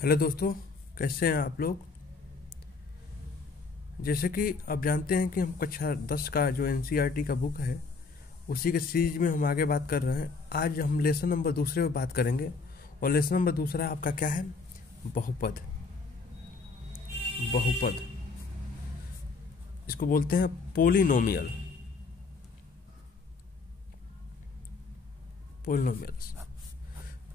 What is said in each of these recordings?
Hello दोस्तों, कैसे हैं आप लोग। जैसे कि आप जानते हैं कि हम कक्षा 10 का जो एनसीईआरटी का बुक है उसी के सीरीज में हम आगे बात कर रहे हैं। आज हम लेसन नंबर दूसरे पे बात करेंगे और लेसन नंबर दूसरा आपका क्या है? बहुपद। बहुपद इसको बोलते हैं पोलिनोमियल। पोलिनोमियल्स।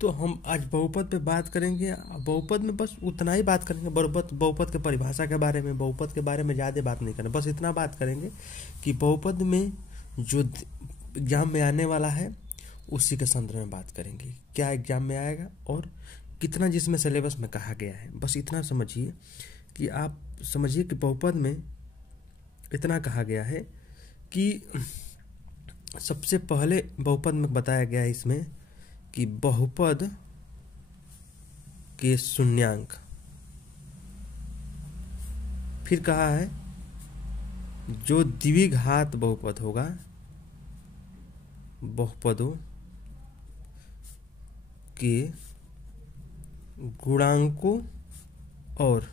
तो हम आज बहुपद पे बात करेंगे। बहुपद में बस उतना ही बात करेंगे। बहुपद के परिभाषा के बारे में, बहुपद के बारे में ज़्यादा बात नहीं करेंगे। बस इतना बात करेंगे कि बहुपद में जो एग्जाम में आने वाला है उसी के संदर्भ में बात करेंगे। क्या एग्जाम में आएगा और कितना जिसमें सिलेबस में कहा गया है, बस इतना समझिए कि आप समझिए कि बहुपद में इतना कहा गया है कि सबसे पहले बहुपद में बताया गया है इसमें कि बहुपद के शून्यांक। फिर कहा है जो द्विघात बहुपद होगा, बहुपदों के गुणांकों और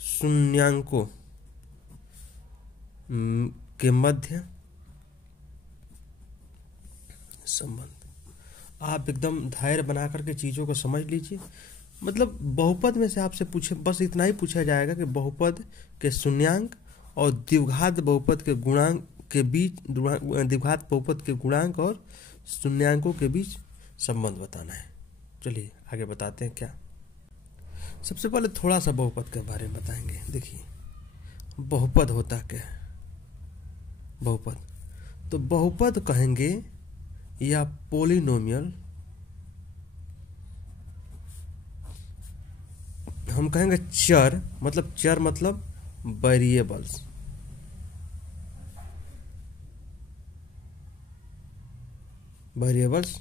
शून्यांकों के मध्य संबंध। आप एकदम धैर्य बना करके चीज़ों को समझ लीजिए। मतलब बहुपद में से आपसे पूछे, बस इतना ही पूछा जाएगा कि बहुपद के शून्यांक और द्विघात बहुपद के गुणांक के बीच, द्विघात बहुपद के गुणांक और शून्यांकों के बीच संबंध बताना है। चलिए आगे बताते हैं क्या। सबसे पहले थोड़ा सा बहुपद के बारे में बताएंगे। देखिए बहुपद होता क्या है। बहुपद तो बहुपद कहेंगे या पोलिनोमियल हम कहेंगे चर, मतलब चर मतलब वेरिएबल्स। वेरिएबल्स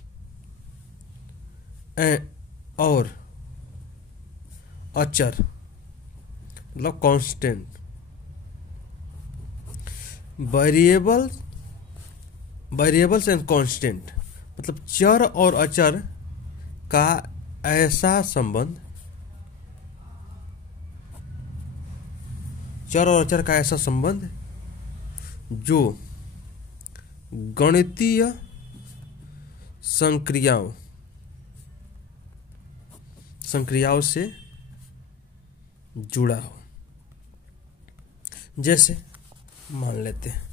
और अचर मतलब कांस्टेंट। वेरिएबल्स एंड कांस्टेंट मतलब चर और अचर का ऐसा संबंध, चर और अचर का ऐसा संबंध जो गणितीय संक्रियाओं से जुड़ा हो। जैसे मान लेते हैं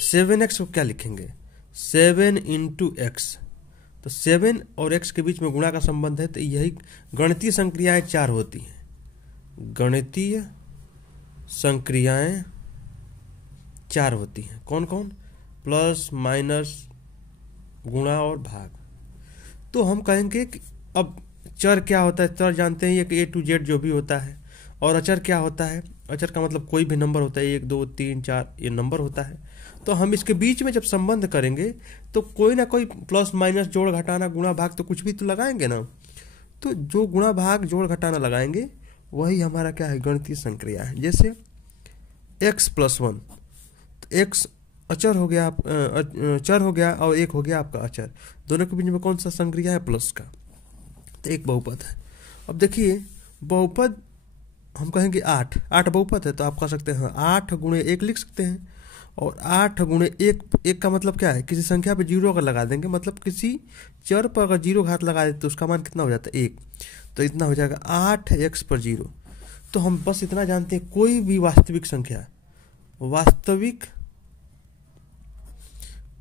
7x को क्या लिखेंगे? 7 इंटू एक्स। तो 7 और x के बीच में गुणा का संबंध है, तो यही गणितीय संक्रियाएं 4 होती हैं। गणितीय संक्रियाएं 4 होती हैं। कौन कौन? प्लस, माइनस, गुणा और भाग। तो हम कहेंगे कि अब चर क्या होता है? चर जानते हैं कि A to Z जो भी होता है। और अचर क्या होता है? अचर का मतलब कोई भी नंबर होता है, 1 2 3 4 ये नंबर होता है। तो हम इसके बीच में जब संबंध करेंगे तो कोई ना कोई प्लस माइनस, जोड़ घटाना, गुणा भाग तो कुछ भी तो लगाएंगे ना। तो जो गुणा भाग जोड़ घटाना लगाएंगे वही हमारा क्या है? गणितीय संक्रिया है। जैसे x + 1, तो x अचर हो गया, चर हो गया और एक हो गया आपका अचर। दोनों के बीच में कौन सा संक्रिया है? प्लस का। तो एक बहुपद है। अब देखिए बहुपद हम कहेंगे 8 बहुपद है, तो आप कह सकते हैं 8 गुणे 1 लिख सकते हैं। और 8 गुणे 1 का मतलब क्या है? किसी संख्या पे 0 अगर लगा देंगे, मतलब किसी चर पर अगर 0 घात लगा देते तो उसका मान कितना हो जाता है? 1। तो इतना हो जाएगा 8x पर 0। तो हम बस इतना जानते हैं कोई भी वास्तविक संख्या,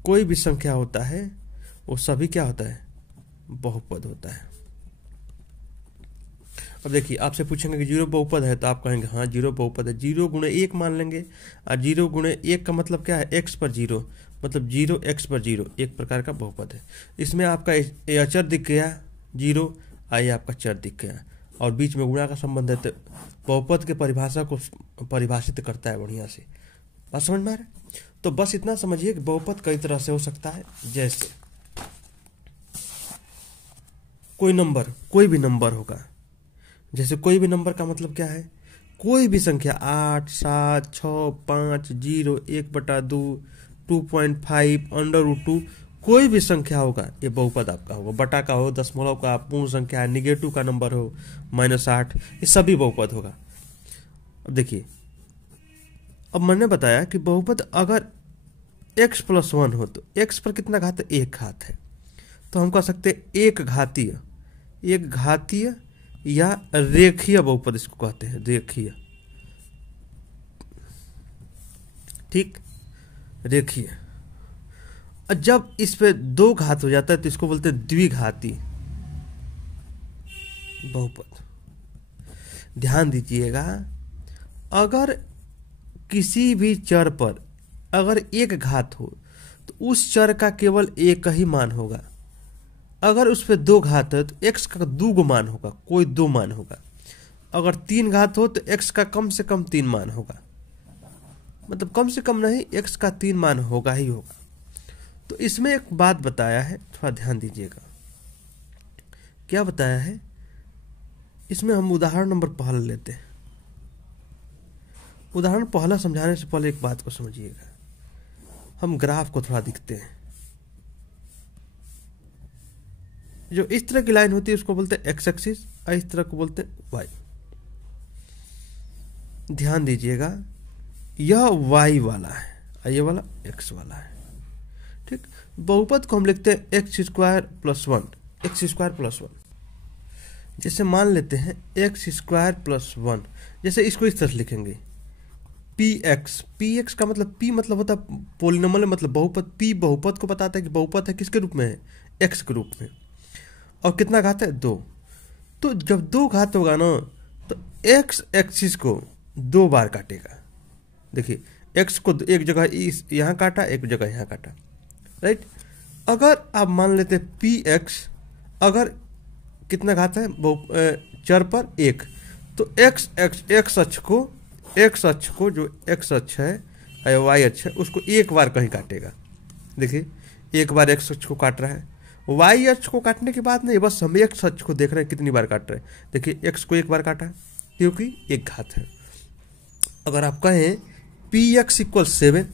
कोई भी संख्या होता है वो सभी क्या होता है? बहुपद होता है। अब देखिए आपसे पूछेंगे कि 0 बहुपद है, तो आप कहेंगे हाँ 0 बहुपद है। 0 गुणे 1 मान लेंगे, और 0 गुणे 1 का मतलब क्या है? x पर 0, मतलब 0x पर 0 एक प्रकार का बहुपद है। इसमें आपका अचर दिख गया 0, आई आपका चर दिख गया, और बीच में गुणा का संबंध है। तो बहुपद के परिभाषा को परिभाषित करता है बढ़िया से। बात समझ में आ रहा है? तो बस इतना समझिए कि बहुपद कई तरह से हो सकता है। जैसे कोई भी नंबर होगा। जैसे कोई भी नंबर का मतलब क्या है? कोई भी संख्या 8, 7, 6, 5, 0, 1/2, 2.5, √2, कोई भी संख्या होगा ये बहुपद आपका होगा, बटा का हो, दशमलव का, पूर्ण संख्या है, निगेटिव का नंबर हो, -8, ये सभी बहुपद होगा। अब देखिए, अब मैंने बताया कि बहुपद अगर x + 1 हो तो x पर कितना घात है, एक घात है, तो हम कह सकते हैं एक घातीय या रेखीय बहुपद इसको कहते हैं, रेखीय। ठीक, रेखीय। और जब इस पे 2 घात हो जाता है तो इसको बोलते हैं द्विघाती बहुपद। ध्यान दीजिएगा, अगर किसी भी चर पर अगर एक घात हो तो उस चर का केवल एक ही मान होगा। अगर उस पर 2 घात है तो x का 2 मान होगा, कोई 2 मान होगा। अगर 3 घात हो तो x का कम से कम 3 मान होगा, मतलब कम से कम नहीं, x का 3 मान होगा ही होगा। तो इसमें एक बात बताया है, थोड़ा ध्यान दीजिएगा। क्या बताया है इसमें? हम उदाहरण नंबर पहला लेते हैं। उदाहरण पहला समझाने से पहले एक बात को समझिएगा। हम ग्राफ को थोड़ा दिखते हैं। जो इस तरह की लाइन होती है उसको बोलते हैं एक्स एक्सिस, और इस तरह को बोलते हैं वाई। ध्यान दीजिएगा, यह वाई वाला है और ये वाला एक्स वाला है। ठीक, बहुपद को हम लिखते हैं x² + 1, x² + 1। जैसे मान लेते हैं x² + 1, जैसे इसको इस तरह से लिखेंगे px का मतलब p मतलब होता है पोलिनोमियल, मतलब बहुपद। p बहुपद को बताता है कि बहुपद है किसके रूप में है, x के रूप में। और कितना घात है, 2। तो जब 2 घात होगा ना तो x एक्सिस को 2 बार काटेगा। देखिए, x को एक जगह यहाँ काटा, एक जगह यहाँ काटा, राइट। अगर आप मान लेते हैं px, अगर कितना घात है चर पर 1, तो x अक्ष को जो x अक्ष है या y अक्ष है उसको एक बार कहीं काटेगा। देखिए, एक बार x अक्ष को काट रहा है। y अक्ष को काटने के बाद नहीं, बस हम x अक्ष को देख रहे हैं कितनी बार काट रहे हैं। देखिए, x को एक बार काटा क्योंकि एक घात है। अगर आप कहें px = 7,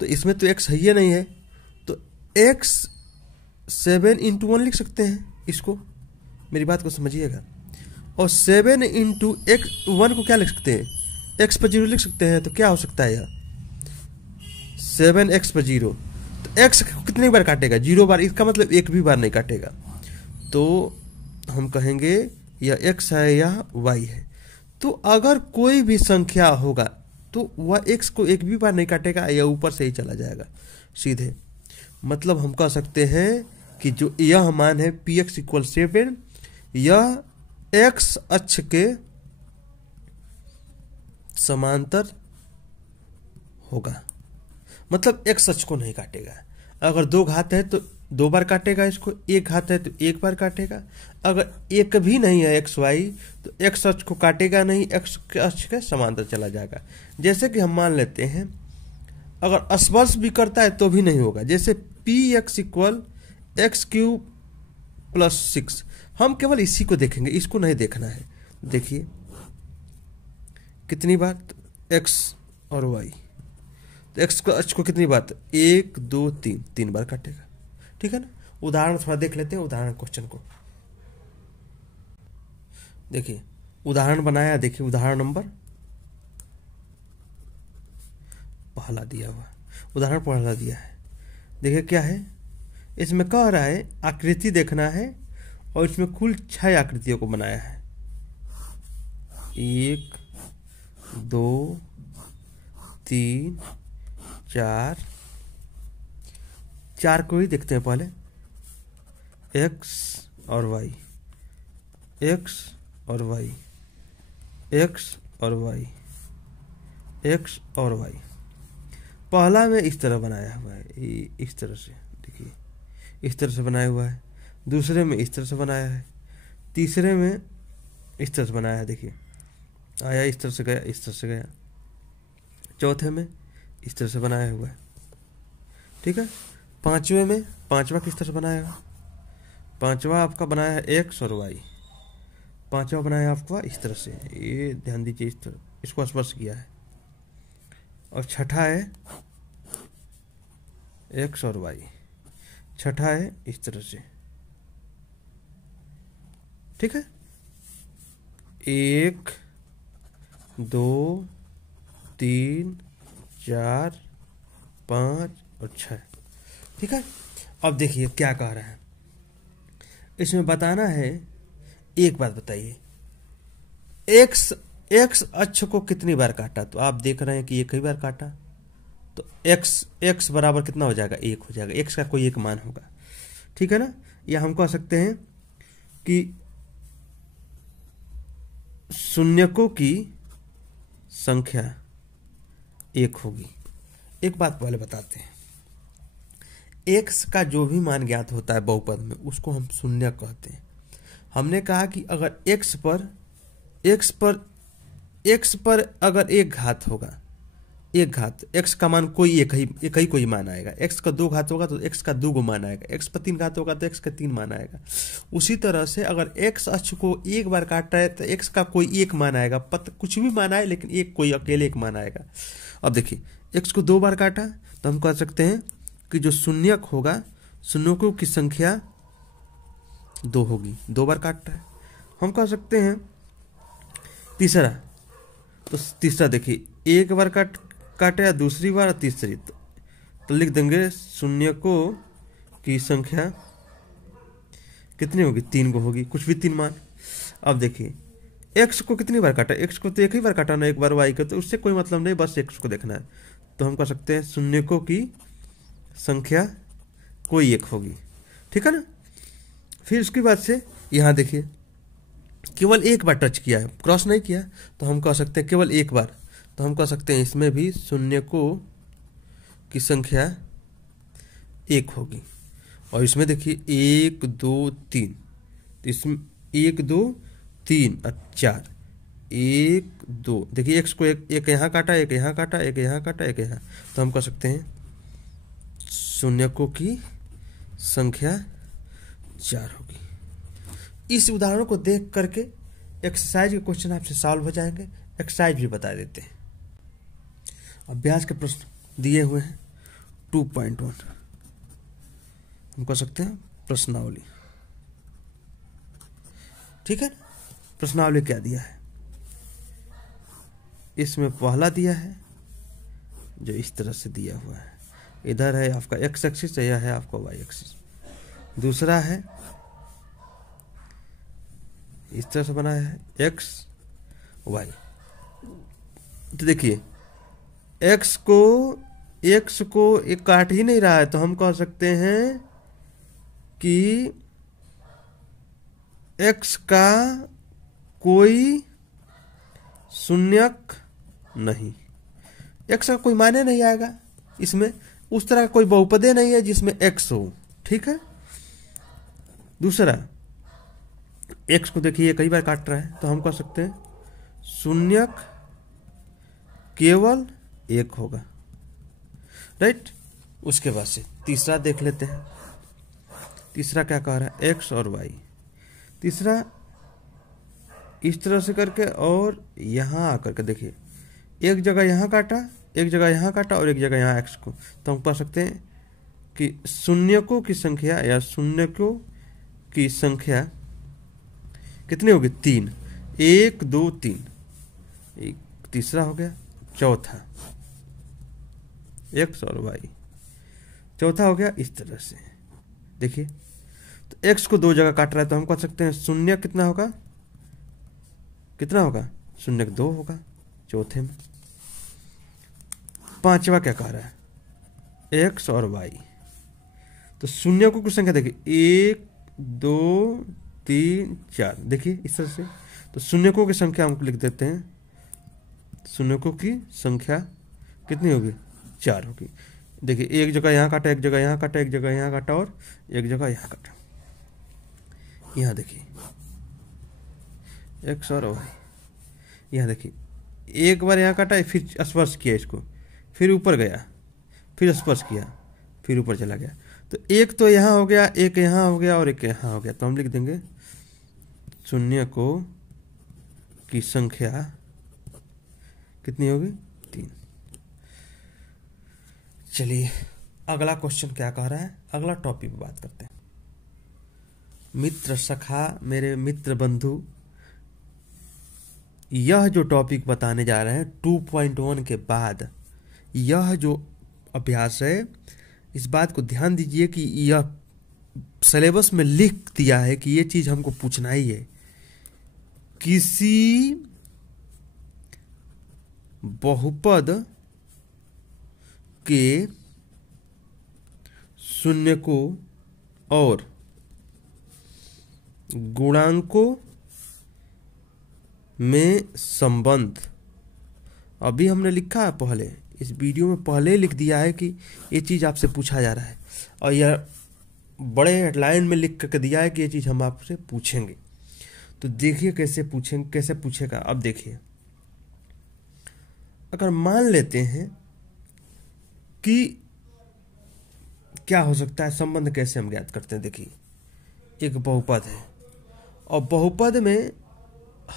तो इसमें तो x है ही नहीं है, तो x 7 × 1 लिख सकते हैं इसको। मेरी बात को समझिएगा। और 7 × x1 को क्या लिख सकते हैं, x पर 0 लिख सकते हैं। तो क्या हो सकता है यह 7x पर 0, तो x कितनी बार काटेगा, 0 बार। इसका मतलब एक भी बार नहीं काटेगा। तो हम कहेंगे यह x है या y है। तो अगर कोई भी संख्या होगा तो वह x को एक भी बार नहीं काटेगा या ऊपर से ही चला जाएगा सीधे। मतलब हम कह सकते हैं कि जो यह मान है px = 7, यह x अक्ष के समांतर होगा, मतलब x अक्ष को नहीं काटेगा। अगर 2 घात है तो 2 बार काटेगा इसको, 1 घात है तो 1 बार काटेगा। अगर एक भी नहीं है एक्स वाई तो एक्स अक्ष को काटेगा नहीं, एक्स अक्ष के समांतर चला जाएगा। जैसे कि हम मान लेते हैं अगर स्पर्श भी करता है तो भी नहीं होगा। जैसे px = x³ + 6, हम केवल इसी को देखेंगे, इसको नहीं देखना है। देखिए कितनी बार, x और y, तो x अक्ष को कितनी बार, 1 2 3, 3 बार काटेगा। ठीक है ना। उदाहरण थोड़ा देख लेते हैं, उदाहरण क्वेश्चन को देखिए। उदाहरण बनाया, देखिए उदाहरण नंबर पहला दिया हुआ, उदाहरण पहला दिया है। देखिए क्या है इसमें, कह रहा है आकृति देखना है और इसमें कुल 6 आकृतियों को बनाया है। 1 2 3 4 को ही देखते हैं पहले, x और y, x और y, x और y, x और y। पहला में इस तरह बनाया हुआ है, इस तरह से, देखिए इस तरह से बनाया हुआ है। दूसरे में इस तरह से बनाया है। तीसरे में इस तरह से बनाया है, देखिए आया इस तरह से गया, इस तरह से गया। चौथे में इस तरह से बनाया हुआ है। ठीक है। पांचवें में, पांचवा किस तरह से बनाया है, पांचवा आपका बनाया है x और y। पांचवा बनाया है आपका इस तरह से, ये ध्यान दीजिए, इस तरह इसको स्पर्श किया है। और छठा है x और y। छठा है इस तरह से, ठीक है। 1 2 3 4 5 और 6, ठीक है। अब देखिए क्या कह रहा है, इसमें बताना है। एक बात बताइए, एक्स अक्ष को कितनी बार काटा, तो आप देख रहे हैं कि एक ही बार काटा, तो एक्स बराबर कितना हो जाएगा, 1 हो जाएगा। एक्स का कोई एक मान होगा, ठीक है ना। या हम कह सकते हैं कि शून्यकों की संख्या 1 होगी। एक बात पहले बताते हैं, एक्स का जो भी मान ज्ञात होता है बहुपद में उसको हम शून्य कहते हैं। हमने कहा कि अगर एक्स पर अगर एक घात होगा, एक घात, एक्स का मान कोई एक ही कोई मान आएगा। एक्स का 2 घात होगा तो एक्स का 2 मान आएगा। एक्स पर 3 घात होगा तो एक्स का 3 मान आएगा। उसी तरह से अगर एक्स अक्ष को एक बार काटा है तो एक्स का कोई एक मान आएगा। कुछ भी मान आए लेकिन एक कोई अकेले एक मान आएगा। अब देखिए एक्स को 2 बार काटा तो हम कह सकते हैं कि जो शून्यक होगा, शून्यकों की संख्या 2 होगी। 2 बार काट रहा है। हम कह सकते हैं तीसरा, तो तीसरा देखिए एक बार काटे या दूसरी बार तीसरी, तो लिख देंगे शून्यकों की संख्या कितनी होगी, 3 को होगी, कुछ भी 3 मान। अब देखिए एक्स को कितनी बार काटा, एक्स को तो एक ही बार काटा ना, एक बार वाई का, तो उससे कोई मतलब नहीं, बस एक्स को देखना है। तो हम कह सकते हैं शून्यकों की संख्या कोई एक होगी, ठीक है ना। फिर उसके बाद से यहाँ देखिए केवल एक बार टच किया है, क्रॉस नहीं किया, तो हम कह सकते हैं केवल एक बार, तो हम कह सकते हैं इसमें भी शून्यकों की संख्या 1 होगी। और इसमें देखिए 1 2 3, तो इसमें 1 2 3 और 4, 1 2, देखिए एक्स को एक यहाँ काटा, एक यहाँ काटा, एक यहाँ काटा, एक यहाँ, तो हम कह सकते हैं शून्यकों की संख्या 4 होगी। इस उदाहरण को देख करके एक्सरसाइज के क्वेश्चन आपसे सॉल्व हो जाएंगे। एक्सरसाइज भी बता देते हैं। अभ्यास के प्रश्न दिए हुए हैं 2.1, हम कह सकते हैं प्रश्नावली, ठीक है। प्रश्नावली क्या दिया है, इसमें पहला दिया है जो इस तरह से दिया हुआ है, इधर है आपका एक्स एक्सिस, यह है आपका वाई एक्सिस। दूसरा है इस तरह से बनाया है एक्स वाई। तो देखिए एक्स को एक काट ही नहीं रहा है, तो हम कह सकते हैं कि एक्स का कोई शून्यक नहीं, एक्स का कोई माने नहीं आएगा इसमें, उस तरह का कोई बहुपदे नहीं है जिसमें एक्स हो, ठीक है। दूसरा एक्स को देखिए कई बार काट रहा है, तो हम कह सकते हैं शून्यक केवल 1 होगा, राइट। उसके बाद से तीसरा देख लेते हैं। तीसरा क्या कह रहा है, एक्स और वाई। तीसरा इस तरह से करके और यहाँ आकर के देखिए एक जगह यहाँ काटा, एक जगह यहाँ काटा और एक जगह यहाँ एक्स को, तो हम कह सकते हैं कि शून्यकों की संख्या या शून्यकों की संख्या कितनी होगी, 3, 1 2 3, एक तीसरा हो गया। चौथा एक्स और वाई, चौथा हो गया इस तरह से, देखिए तो एक्स को 2 जगह काट रहा है, तो हम कह सकते हैं शून्य कितना होगा, कितना होगा, शून्य 2 होगा चौथे में। पांचवा क्या कह रहा है, एक्स और वाई, तो शून्यकों की संख्या देखिए 1 2 3 4, देखिए इस तरह से। तो शून्यकों की संख्या हम लिख देते हैं, शून्यकों की संख्या कितनी होगी, 4 होगी। देखिए एक जगह यहाँ काटा, एक जगह यहाँ काटा, एक जगह यहाँ काटा और एक जगह यहाँ काटा। यहाँ देखिए एक्स और वाई, यहाँ देखिए एक बार यहाँ काटा, फिर स्पर्श किया इसको, फिर ऊपर गया, फिर स्पर्श किया, फिर ऊपर चला गया। तो एक तो यहाँ हो गया, एक यहाँ हो गया और एक यहाँ हो गया, तो हम लिख देंगे शून्यकों की संख्या कितनी होगी, 3। चलिए अगला क्वेश्चन क्या कह रहा है, अगला टॉपिक पे बात करते हैं। मित्र सखा, मेरे मित्र बंधु, यह जो टॉपिक बताने जा रहे हैं 2.1 के बाद, यह जो अभ्यास है, इस बात को ध्यान दीजिए कि यह सिलेबस में लिख दिया है कि ये चीज हमको पूछना ही है। किसी बहुपद के शून्यकों और गुणांकों में संबंध, अभी हमने लिखा है पहले, इस वीडियो में पहले लिख दिया है कि ये चीज़ आपसे पूछा जा रहा है, और यह बड़े हेडलाइन में लिख करके दिया है कि ये चीज़ हम आपसे पूछेंगे। तो देखिए कैसे पूछेंगे, कैसे पूछेगा। अब देखिए, अगर मान लेते हैं कि क्या हो सकता है, संबंध कैसे हम ज्ञात करते हैं। देखिए, एक बहुपद है और बहुपद में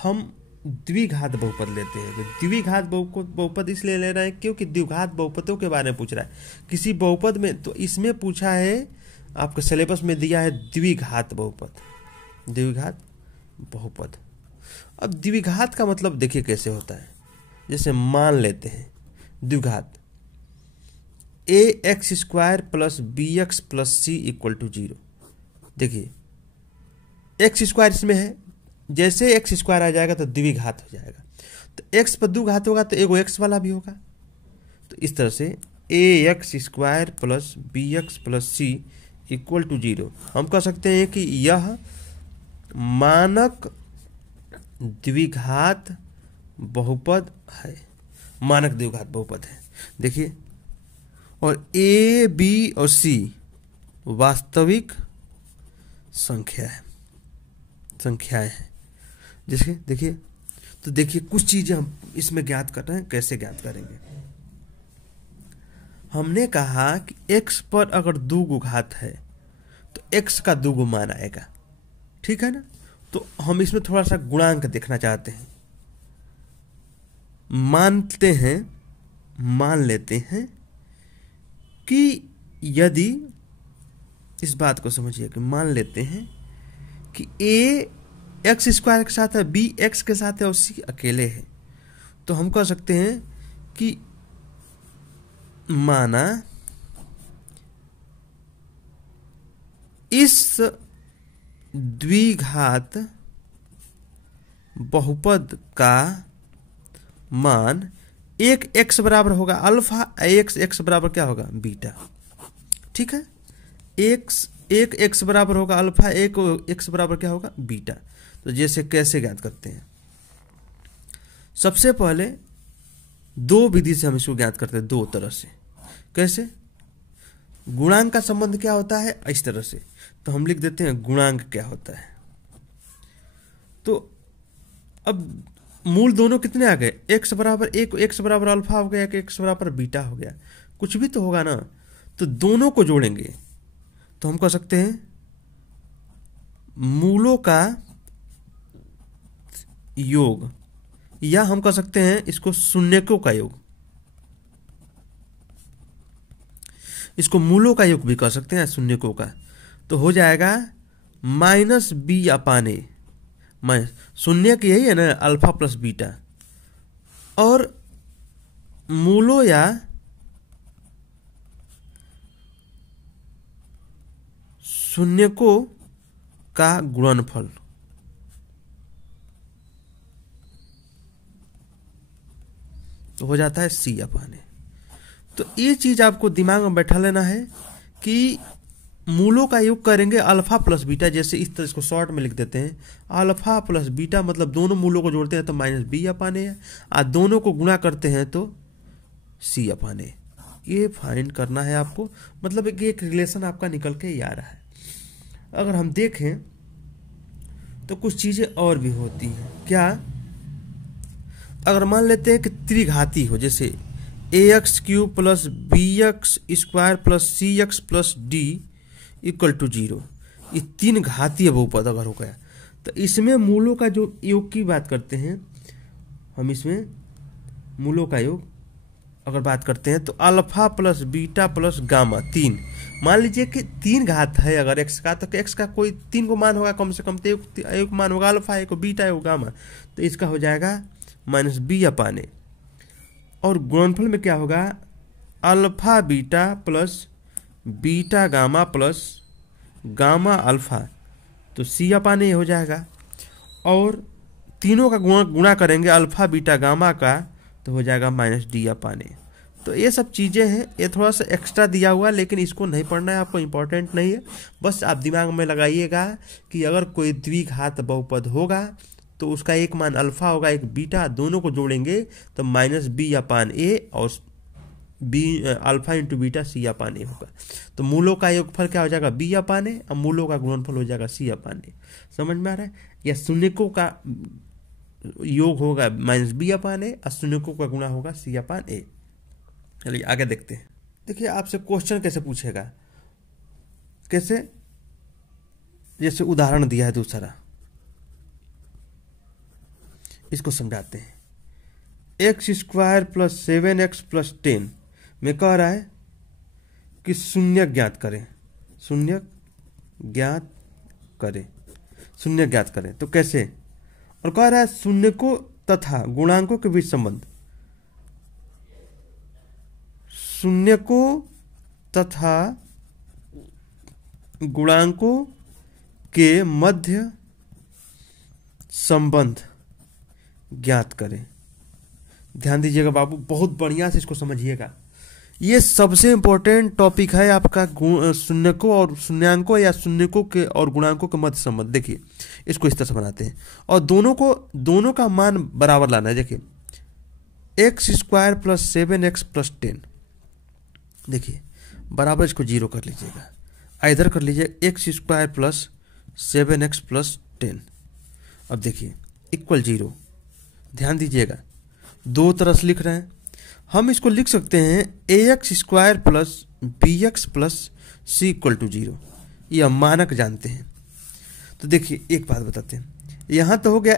हम द्विघात बहुपद लेते हैं। तो द्विघात बहुपद इसलिए ले रहे हैं क्योंकि द्विघात बहुपदों के बारे में पूछ रहा है। किसी बहुपद में, तो इसमें पूछा है, आपके सिलेबस में दिया है द्विघात बहुपद, द्विघात बहुपद। अब द्विघात का मतलब देखिए कैसे होता है। जैसे मान लेते हैं द्विघात ax² + bx + c = 0। देखिए x² इसमें है, जैसे x² आ जाएगा तो द्विघात हो जाएगा। तो x पर द्विघात होगा तो एगो x वाला भी होगा। तो इस तरह से ax² + bx + c = 0 हम कह सकते हैं कि यह मानक द्विघात बहुपद है, मानक द्विघात बहुपद है। देखिए, और a, b और c वास्तविक संख्याएं हैं। जैसे देखिए, तो देखिए कुछ चीजें हम इसमें ज्ञात कर रहे हैं, कैसे ज्ञात करेंगे। हमने कहा कि x पर अगर 2 घात है तो x का 2 मान आएगा, ठीक है ना। तो हम इसमें थोड़ा सा गुणांक देखना चाहते हैं। मान लेते हैं कि यदि, इस बात को समझिए कि मान लेते हैं कि a x² के साथ है, b x के साथ है और c अकेले है। तो हम कह सकते हैं कि माना इस द्विघात बहुपद का मान एक x बराबर होगा अल्फा, x बराबर क्या होगा बीटा, ठीक है। एक x बराबर होगा अल्फा, एक x बराबर क्या होगा बीटा। तो जैसे कैसे ज्ञात करते हैं, सबसे पहले 2 विधि से हम इसको ज्ञात करते हैं, 2 तरह से। कैसे? गुणांक का संबंध क्या होता है, इस तरह से। तो हम लिख देते हैं गुणांक क्या होता है। तो अब मूल दोनों कितने आ गए, x बराबर 1, x बराबर अल्फा हो गया, x बराबर बीटा हो गया, कुछ भी तो होगा ना। तो दोनों को जोड़ेंगे तो हम कह सकते हैं मूलों का योग, या हम कह सकते हैं इसको शून्यकों का योग, इसको मूलों का योग भी कह सकते हैं, शून्यकों का। तो हो जाएगा -b/a, शून्य की यही है ना, अल्फा प्लस बीटा, और मूलों या शून्यकों का गुणनफल। तो हो जाता है c/a। तो ये चीज आपको दिमाग में बैठा लेना है कि मूलों का योग करेंगे अल्फा प्लस बीटा, जैसे इस तरह इसको शॉर्ट में लिख देते हैं, अल्फा प्लस बीटा मतलब दोनों मूलों को जोड़ते हैं तो -b/a है, और दोनों को गुणा करते हैं तो c/a। ये फाइंड करना है आपको, मतलब एक रिलेशन आपका निकल के ही आ रहा है। अगर हम देखें तो कुछ चीजें और भी होती हैं। क्या? अगर मान लेते हैं कि त्रिघाती हो, जैसे ax³ + bx² + cx + d = 0, ये 3 घातीय बहुपद अगर हो गया तो इसमें मूलों का जो योग की बात करते हैं हम, इसमें मूलों का योग अगर बात करते हैं तो alpha plus beta plus gamma 3, मान लीजिए कि 3 घात है अगर एक्स का, तो एक्स का कोई 3 को मान होगा कम से कम, तो एक मान होगा अल्फा, एक बीटा, एक गामा, तो इसका हो जाएगा माइनस बी अपान ए। और गुणनफल में क्या होगा, alpha beta plus beta gamma plus gamma alpha, तो सी अपान ए हो जाएगा। और तीनों का गुणा करेंगे अल्फा बीटा गामा का, तो हो जाएगा माइनस डी अपान ए। तो ये सब चीज़ें हैं, ये थोड़ा सा एक्स्ट्रा दिया हुआ है, लेकिन इसको नहीं पढ़ना है आपको, इम्पोर्टेंट नहीं है। बस आप दिमाग में लगाइएगा कि अगर कोई द्विघात बहुपद होगा तो उसका एक मान अल्फा होगा, एक बीटा, दोनों को जोड़ेंगे तो माइनस बी अपान ए और बी अल्फा इंटू बीटा सी अपान ए होगा। तो मूलों का योगफल क्या हो जाएगा, बी अपान ए, और मूलों का गुणनफल हो जाएगा सी अपान ए। समझ में आ रहा है? या शून्यकों का योग होगा माइनस बी अपान ए और शून्यकों का गुणा होगा सी अपान ए। चलिए आगे देखते हैं। देखिए आपसे क्वेश्चन कैसे पूछेगा, कैसे, जैसे उदाहरण दिया है दूसरा, इसको समझाते हैं। X square plus 7x plus 10 में कह रहा है कि शून्य ज्ञात करें, शून्य ज्ञात करें, शून्य ज्ञात करें। तो कैसे, और कह रहा है शून्यकों तथा गुणांकों के बीच संबंध, शून्यकों तथा गुणांकों के मध्य संबंध ज्ञात करें। ध्यान दीजिएगा बाबू, बहुत बढ़िया से इसको समझिएगा। ये सबसे इंपॉर्टेंट टॉपिक है आपका, शून्यकों और शून्यांकों या शून्यकों के और गुणांकों के मध्य संबंध। देखिए इसको इस तरह से बनाते हैं, और दोनों का मान बराबर लाना है। देखिए x square plus 7x plus 10, देखिए बराबर इसको 0 कर लीजिएगा, इधर कर लीजिए x square plus 7x plus 10। अब देखिए इक्वल 0, ध्यान दीजिएगा दो तरह से लिख रहे हैं। हम इसको लिख सकते हैं ax square plus bx plus C equal to 0, ये हम मानक जानते हैं। तो देखिए एक बात बताते हैं, यहाँ तो हो गया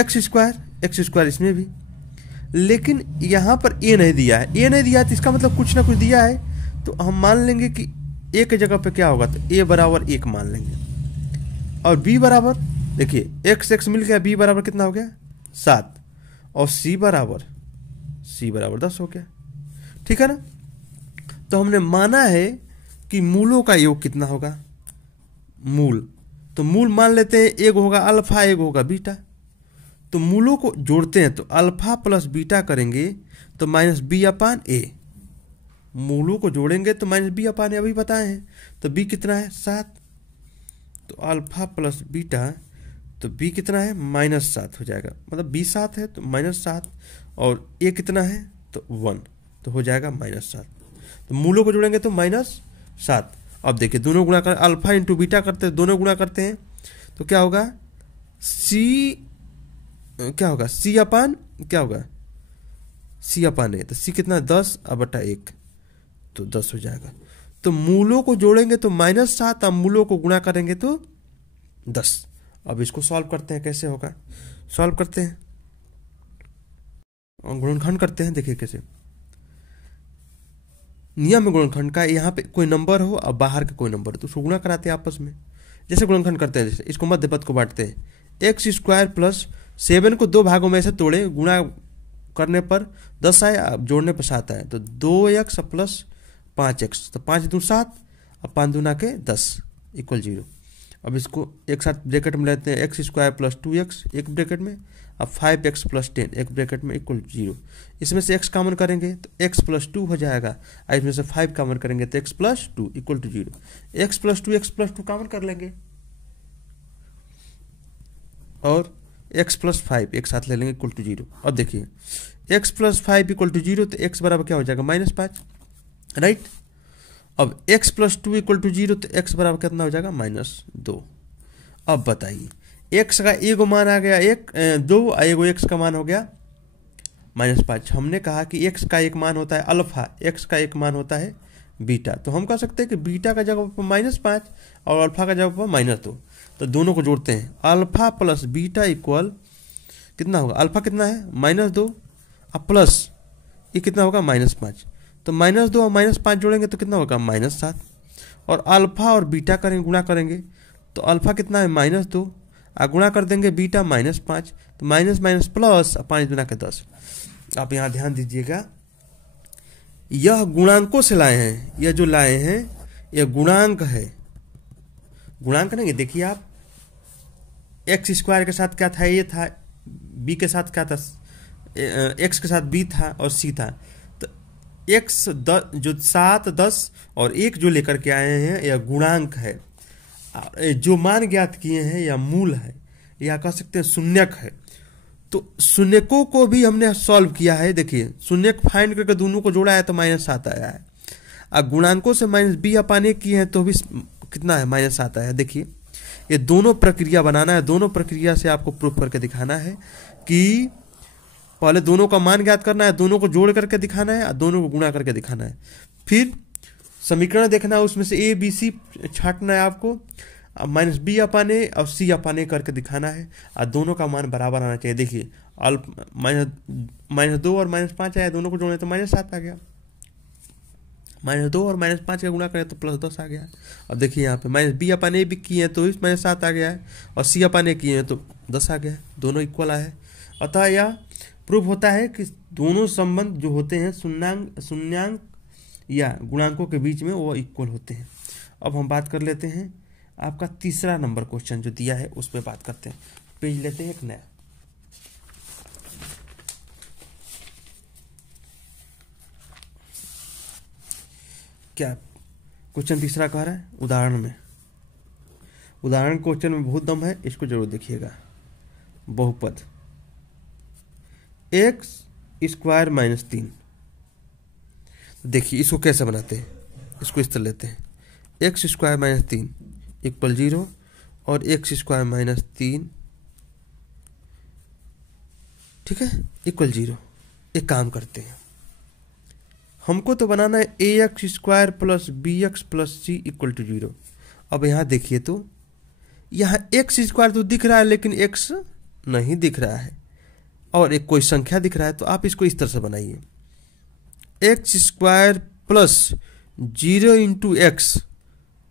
एक्स स्क्वायर इसमें भी, लेकिन यहाँ पर ए नहीं दिया है, ए नहीं दिया है तो इसका मतलब कुछ ना कुछ दिया है। तो हम मान लेंगे कि ए की जगह पे क्या होगा, तो ए बराबर 1 मान लेंगे, और बी बराबर, देखिए एक्स मिल गया, बी बराबर कितना हो गया 7, और सी बराबर 10 हो गया। ठीक है ना? तो हमने माना है कि मूलों का योग कितना होगा, मूल, तो मूल मान लेते हैं, एक होगा अल्फा, एक होगा बीटा। तो मूलों को जोड़ते हैं, तो अल्फा प्लस बीटा करेंगे तो माइनस बी अपान ए, मूलों को जोड़ेंगे तो माइनस बी अपान ए, अभी बताए हैं। तो बी कितना है 7, तो अल्फा प्लस बीटा, तो बी कितना है -7 हो जाएगा, मतलब बी 7 है तो -7, और ए कितना है तो 1, तो हो जाएगा -7। तो मूलों को जोड़ेंगे तो -7। अब देखिए दोनों गुणा कर, अल्फा इंटू बीटा करते हैं, दोनों गुणा करते हैं तो क्या होगा, क्या होगा सी अपान, क्या होगा सी अपान ए, तो सी कितना 10 बटा 1, तो 10 हो जाएगा। तो मूलों को जोड़ेंगे तो -7, और मूलों को गुणा करेंगे तो 10। अब इसको सॉल्व करते हैं, कैसे होगा, सॉल्व करते हैं और गुणनखंड करते हैं। देखिए कैसे, नियम गुणनखंड का, यहाँ पे कोई नंबर हो और बाहर का कोई नंबर हो तो उसको गुणा कराते हैं आपस में। जैसे गुणनखंड करते हैं, जैसे इसको मध्य पद को बांटते हैं, एक्स स्क्वायर प्लस 7 को 2 भागों में से तोड़े, गुणा करने पर 10 आए, अब जोड़ने पर 7 आए, तो 2x प्लस 5x, तो 5 दूनी 7 और 5 दूना के 10 इक्वल 0। अब इसको एक साथ ब्रैकेट में लेते हैं, एक्स स्क्वायर प्लस 2x एक ब्रैकेट में, अब 5x प्लस 10 एक ब्रैकेट में इक्वल 0। इसमें से x कॉमन करेंगे तो x प्लस 2 हो जाएगा, और इसमें से 5 कॉमन करेंगे तो x plus 2 equal to 0। x plus 2 common कर लेंगे, और x प्लस 5 एक साथ ले लेंगे इक्वल टू 0। अब देखिए x प्लस 5 इक्वल टू 0, तो x बराबर क्या हो जाएगा -5, राइट। अब x प्लस 2 इक्वल टू 0, तो x बराबर कितना हो जाएगा -2। अब बताइए x का एगो मान आ गया 2, एगो x का मान हो गया -5। हमने कहा कि x का एक मान होता है अल्फा, x का एक मान होता है बीटा, तो हम कह सकते हैं कि बीटा का जगह पर -5 और अल्फा का जगह पर -2, तो दोनों को जोड़ते हैं, अल्फा प्लस बीटा इक्वल कितना होगा, अल्फा कितना है -2 अब प्लस ये कितना होगा -5, तो -2 और -5 जोड़ेंगे तो कितना होगा -7, और अल्फा और बीटा करेंगे गुणा करेंगे तो अल्फा कितना है -2 और गुणा कर देंगे बीटा -5, तो माइनस माइनस प्लस 5 गुना के 10। आप यहाँ ध्यान दीजिएगा, यह गुणांकों से लाए हैं, यह जो लाए हैं यह गुणांक है, गुणांक नहीं। देखिए आप एक्स स्क्वायर के साथ क्या था, ये था, बी के साथ क्या था, एक्स के साथ बी था और सी था, तो एक्स जो 7, 10 और 1 जो लेकर के आए हैं यह गुणांक है। जो मान ज्ञात किए हैं यह मूल है, या कह सकते हैं शून्यक है। तो शून्यकों को भी हमने सॉल्व किया है। देखिए शून्यक फाइंड करके दोनों को जोड़ा है तो -7 आया है, और गुणांकों से -b अपाने किए हैं तो भी कितना है -7 आया है। देखिए ये दोनों प्रक्रिया बनाना है, दोनों प्रक्रिया से आपको प्रूफ करके दिखाना है कि पहले दोनों का मान ज्ञात करना है, दोनों को जोड़ करके दिखाना है और दोनों को गुणा करके दिखाना है, फिर समीकरण देखना है, उसमें से a b c छांटना है आपको, -b अपाने और c अपाने करके दिखाना है, और दोनों का मान बराबर आना चाहिए। देखिए -2 और -5 आया, दोनों को जोड़े तो -7 आ गया, -2 और -5 का गुणा करें तो +10 आ गया। अब देखिए यहाँ पे -b अपाने भी किए हैं तो इस -7 आ गया है, और c अपाने किए हैं तो 10 आ गया है, दोनों इक्वल आए हैं। अतः यह प्रूफ होता है कि दोनों संबंध जो होते हैं शून्यांक या गुणांकों के बीच में वो इक्वल होते हैं। अब हम बात कर लेते हैं आपका तीसरा नंबर क्वेश्चन जो दिया है उस पर बात करते हैं। पेज लेते हैं एक नया, क्या क्वेश्चन तीसरा कह रहा है, उदाहरण क्वेश्चन में बहुत दम है, इसको जरूर देखिएगा। बहुपद x स्क्वायर -3, देखिए इसको कैसे बनाते हैं, इसको इस तरह लेते हैं, x स्क्वायर -3 इक्वल 0 और x स्क्वायर -3 ठीक है इक्वल 0। एक काम करते हैं, हमको तो बनाना है ax square plus bx plus c equal to 0। अब यहाँ देखिए तो यहाँ x स्क्वायर तो दिख रहा है लेकिन x नहीं दिख रहा है, और एक कोई संख्या दिख रहा है, तो आप इसको इस तरह से बनाइए, x square plus 0 into x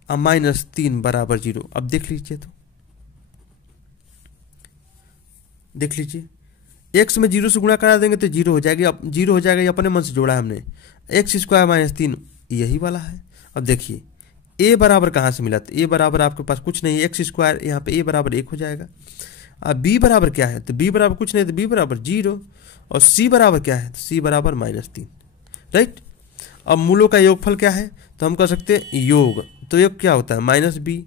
-3 बराबर 0। अब देख लीजिए तो, देख लीजिए x में 0 से गुणा करा देंगे तो 0 हो जाएगी, अब 0 हो जाएगा, ये अपने मन से जोड़ा है हमने, x स्क्वायर -3 यही वाला है। अब देखिए a बराबर कहाँ से मिला, तो a बराबर आपके पास कुछ नहीं है, x स्क्वायर यहाँ पे a बराबर 1 हो जाएगा। अब b बराबर क्या है, तो b बराबर कुछ नहीं, तो b बराबर 0, और c बराबर क्या है, तो c बराबर -3, राइट। अब मूलों का योगफल क्या है, तो हम कह सकते हैं योग, तो योग क्या होता है -b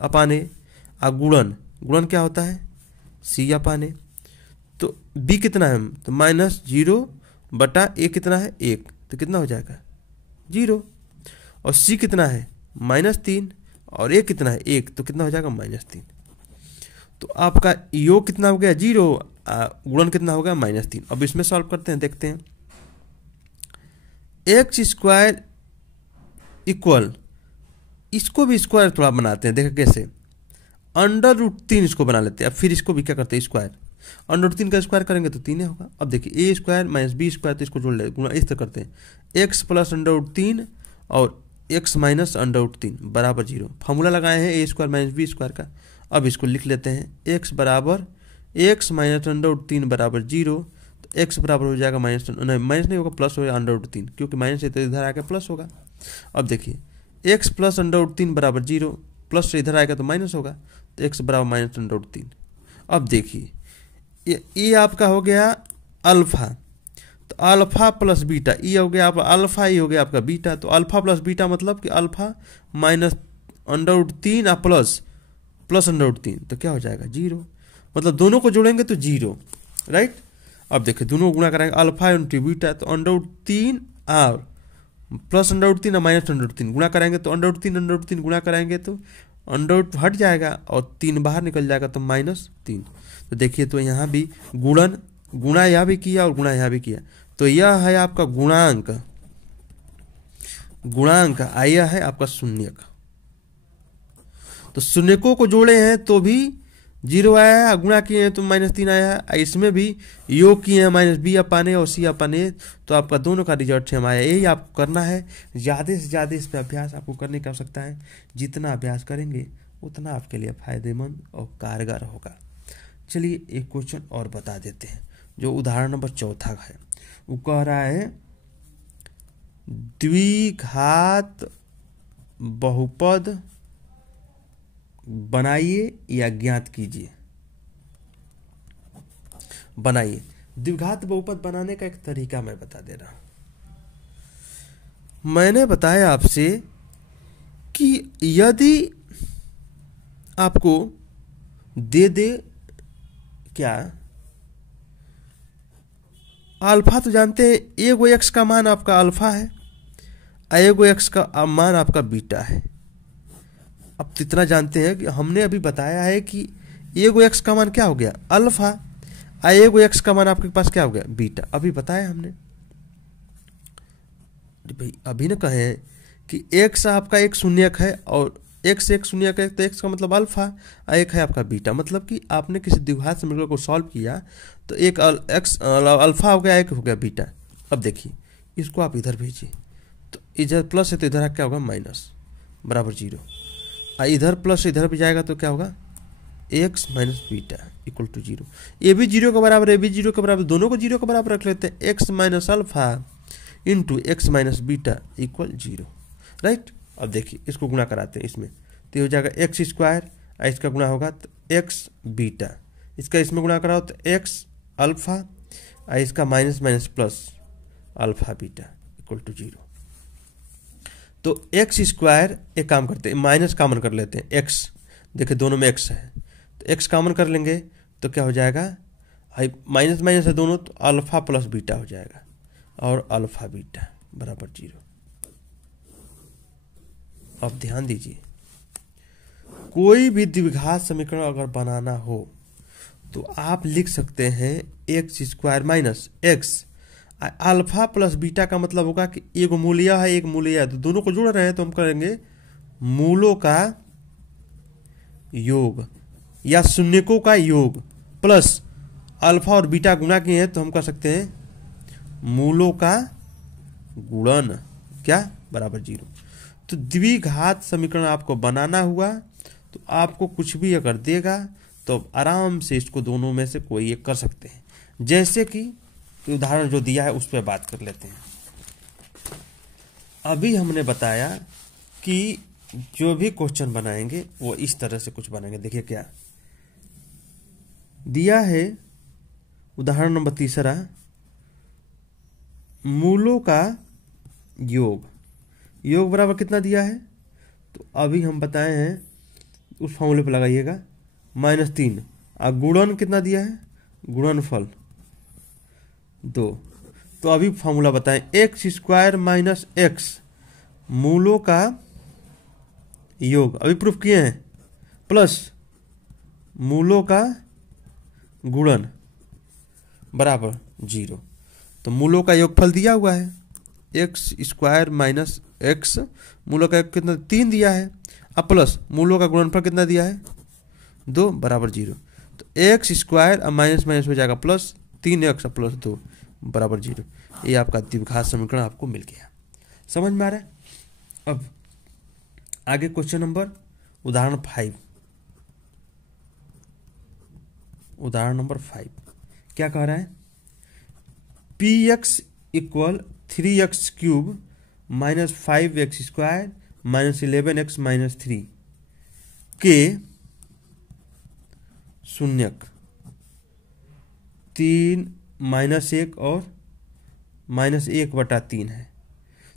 अपाने, और गुणन क्या होता है c अपाने। तो b कितना है, तो -0 बटा a कितना है 1, तो कितना हो जाएगा 0, और c कितना है -3 और a कितना है 1, तो कितना हो जाएगा -3। तो आपका योग कितना हो गया 0, गुणन कितना होगा -3। अब इसमें सॉल्व करते हैं, देखते हैं x स्क्वायर इक्वल, इसको भी स्क्वायर थोड़ा बनाते हैं, देखो कैसे, √3 इसको बना लेते हैं। अब फिर इसको भी क्या करते हैं स्क्वायर, √3 का स्क्वायर करेंगे तो 3 होगा। अब देखिए a स्क्वायर -b स्क्वायर, तो इसको जोड़ ले गुणा इस तरह करते हैं, x प्लस √3 और x माइनस √3 बराबर 0। फार्मूला लगाए हैं a स्क्वायर -b स्क्वायर का। अब इसको लिख लेते हैं, x बराबर x माइनस √3 बराबर 0, तो x बराबर हो जाएगा माइनस नहीं होगा, प्लस हो जाएगा √3, क्योंकि माइनस है तो इधर आके प्लस होगा। अब देखिए x प्लस √3 बराबर 0, प्लस से इधर आएगा तो माइनस होगा, तो x बराबर -√3। अब देखिए ये आपका हो गया अल्फा, तो अल्फा प्लस बीटा, ये हो गया आपका अल्फा, ये हो गया आपका बीटा। तो अल्फा प्लस बीटा मतलब कि अल्फा -√3 प्लस √3, तो क्या हो जाएगा 0, मतलब दोनों को जोड़ेंगे तो 0, राइट। अब देखिए दोनों गुणा कराएंगे, अल्फा इंटू बीटा, तो √3 और प्लस √3 और -√3 गुणा कराएंगे तो √3 गुणा कराएंगे तो √ हट जाएगा और 3 बाहर निकल जाएगा, तो -3। तो देखिए तो यहाँ भी गुणा यहाँ भी किया और गुणा यहाँ भी किया, तो यह है आपका गुणांक यह है आपका शून्यक। तो शून्यकों को जोड़े हैं तो भी 0 आया है, गुणा किए हैं तो -3 आया है। इसमें भी योग किए हैं -b अपान ए और c अपान ए, तो आपका दोनों का रिजल्ट सेम आया। यही आपको करना है, ज़्यादा से ज़्यादा इस पर अभ्यास आपको करने की आवश्यकता है। जितना अभ्यास करेंगे उतना आपके लिए फायदेमंद और कारगर होगा। चलिए एक क्वेश्चन और बता देते हैं, जो उदाहरण नंबर 4 है। वो कह रहा है द्विघात बहुपद बनाइए या ज्ञात कीजिए। बनाइए। द्विघात बहुपद बनाने का एक तरीका मैं बता दे रहा हूं। मैंने बताया आपसे कि यदि आपको दे क्या अल्फा, तो जानते हैं एगो एक्स का मान आपका अल्फा है, एगो एक्स का मान आपका बीटा है। अब इतना जानते हैं कि हमने अभी बताया है कि एगो एक्स का मान क्या हो गया अल्फा, एगो एक्स का मान आपके पास क्या हो गया बीटा। अभी बताया हमने भाई, अभी ना कहें कि एक्स आपका एक शून्यक है और एक्स एक शून्यक है, तो एक्स का मतलब अल्फा, एक है आपका बीटा। मतलब कि आपने किसी द्विघात समीकरण को सॉल्व किया तो एक एक्स अल्फा हो गया, एक हो गया बीटा। अब देखिए इसको आप इधर भेजिए, तो इधर प्लस है तो इधर क्या होगा माइनस, बराबर 0। इधर प्लस इधर भी जाएगा तो क्या होगा x minus beta equal to 0। A भी 0 के बराबर, ए भी 0 के बराबर, दोनों को 0 के बराबर रख लेते हैं। X minus alpha into x minus beta equal 0, right. अब देखिए इसको गुणा कराते हैं इसमें, तो हो जाएगा एक्स स्क्वायर, इसका गुणा होगा तो एक्स बीटा, इसका इसमें गुणा कराओ तो एक्स अल्फा, इसका minus minus plus alpha beta equal to 0। तो एक्स स्क्वायर, एक काम करते हैं माइनस कॉमन कर लेते हैं, एक्स देखिए दोनों में एक्स है तो एक्स कॉमन कर लेंगे तो क्या हो जाएगा, माइनस माइनस है दोनों, तो अल्फा प्लस बीटा हो जाएगा और अल्फा बीटा बराबर 0। अब ध्यान दीजिए, कोई भी द्विघात समीकरण अगर बनाना हो तो आप लिख सकते हैं x square minus x, alpha plus beta का मतलब होगा कि एक मूल्य है एक मूल्य है, तो दोनों को जोड़ रहे हैं तो हम करेंगे मूलों का योग या शून्यकों का योग, प्लस अल्फा और बीटा गुणा किए हैं तो हम कर सकते हैं मूलों का गुणन, क्या बराबर 0। तो द्विघात समीकरण आपको बनाना हुआ तो आपको कुछ भी अगर देगा तो आराम से इसको दोनों में से कोई एक कर सकते हैं। जैसे कि उदाहरण जो दिया है उस पर बात कर लेते हैं। अभी हमने बताया कि जो भी क्वेश्चन बनाएंगे वो इस तरह से कुछ बनाएंगे। देखिए क्या दिया है, उदाहरण नंबर 3, मूलों का योग, योग बराबर कितना दिया है, तो अभी हम बताए हैं उस फॉर्मूले पर लगाइएगा -3, और गुणन कितना दिया है, गुणनफल 2। तो अभी फॉर्मूला बताएं, एक्स स्क्वायर माइनस एक्स मूलों का योग, अभी प्रूफ किए हैं, प्लस मूलों का गुणन बराबर 0। तो मूलों का योगफल दिया हुआ है एक्स स्क्वायर माइनस एक्स, मूलों का कितना 3 दिया है, अब प्लस मूलों का गुणनफल कितना दिया है 2 बराबर 0। तो एक्स स्क्वायर अब माइनस माइनस हो जाएगा प्लस 3x प्लस 2 बराबर 0। ये आपका द्विघात समीकरण आपको मिल गया। समझ में आ रहा है। अब आगे क्वेश्चन नंबर उदाहरण 5, उदाहरण नंबर 5 क्या कह रहा है, px equal 3x³ minus 5x square minus 11x minus 3 के शून्यक 3 -1 और -1/3 है।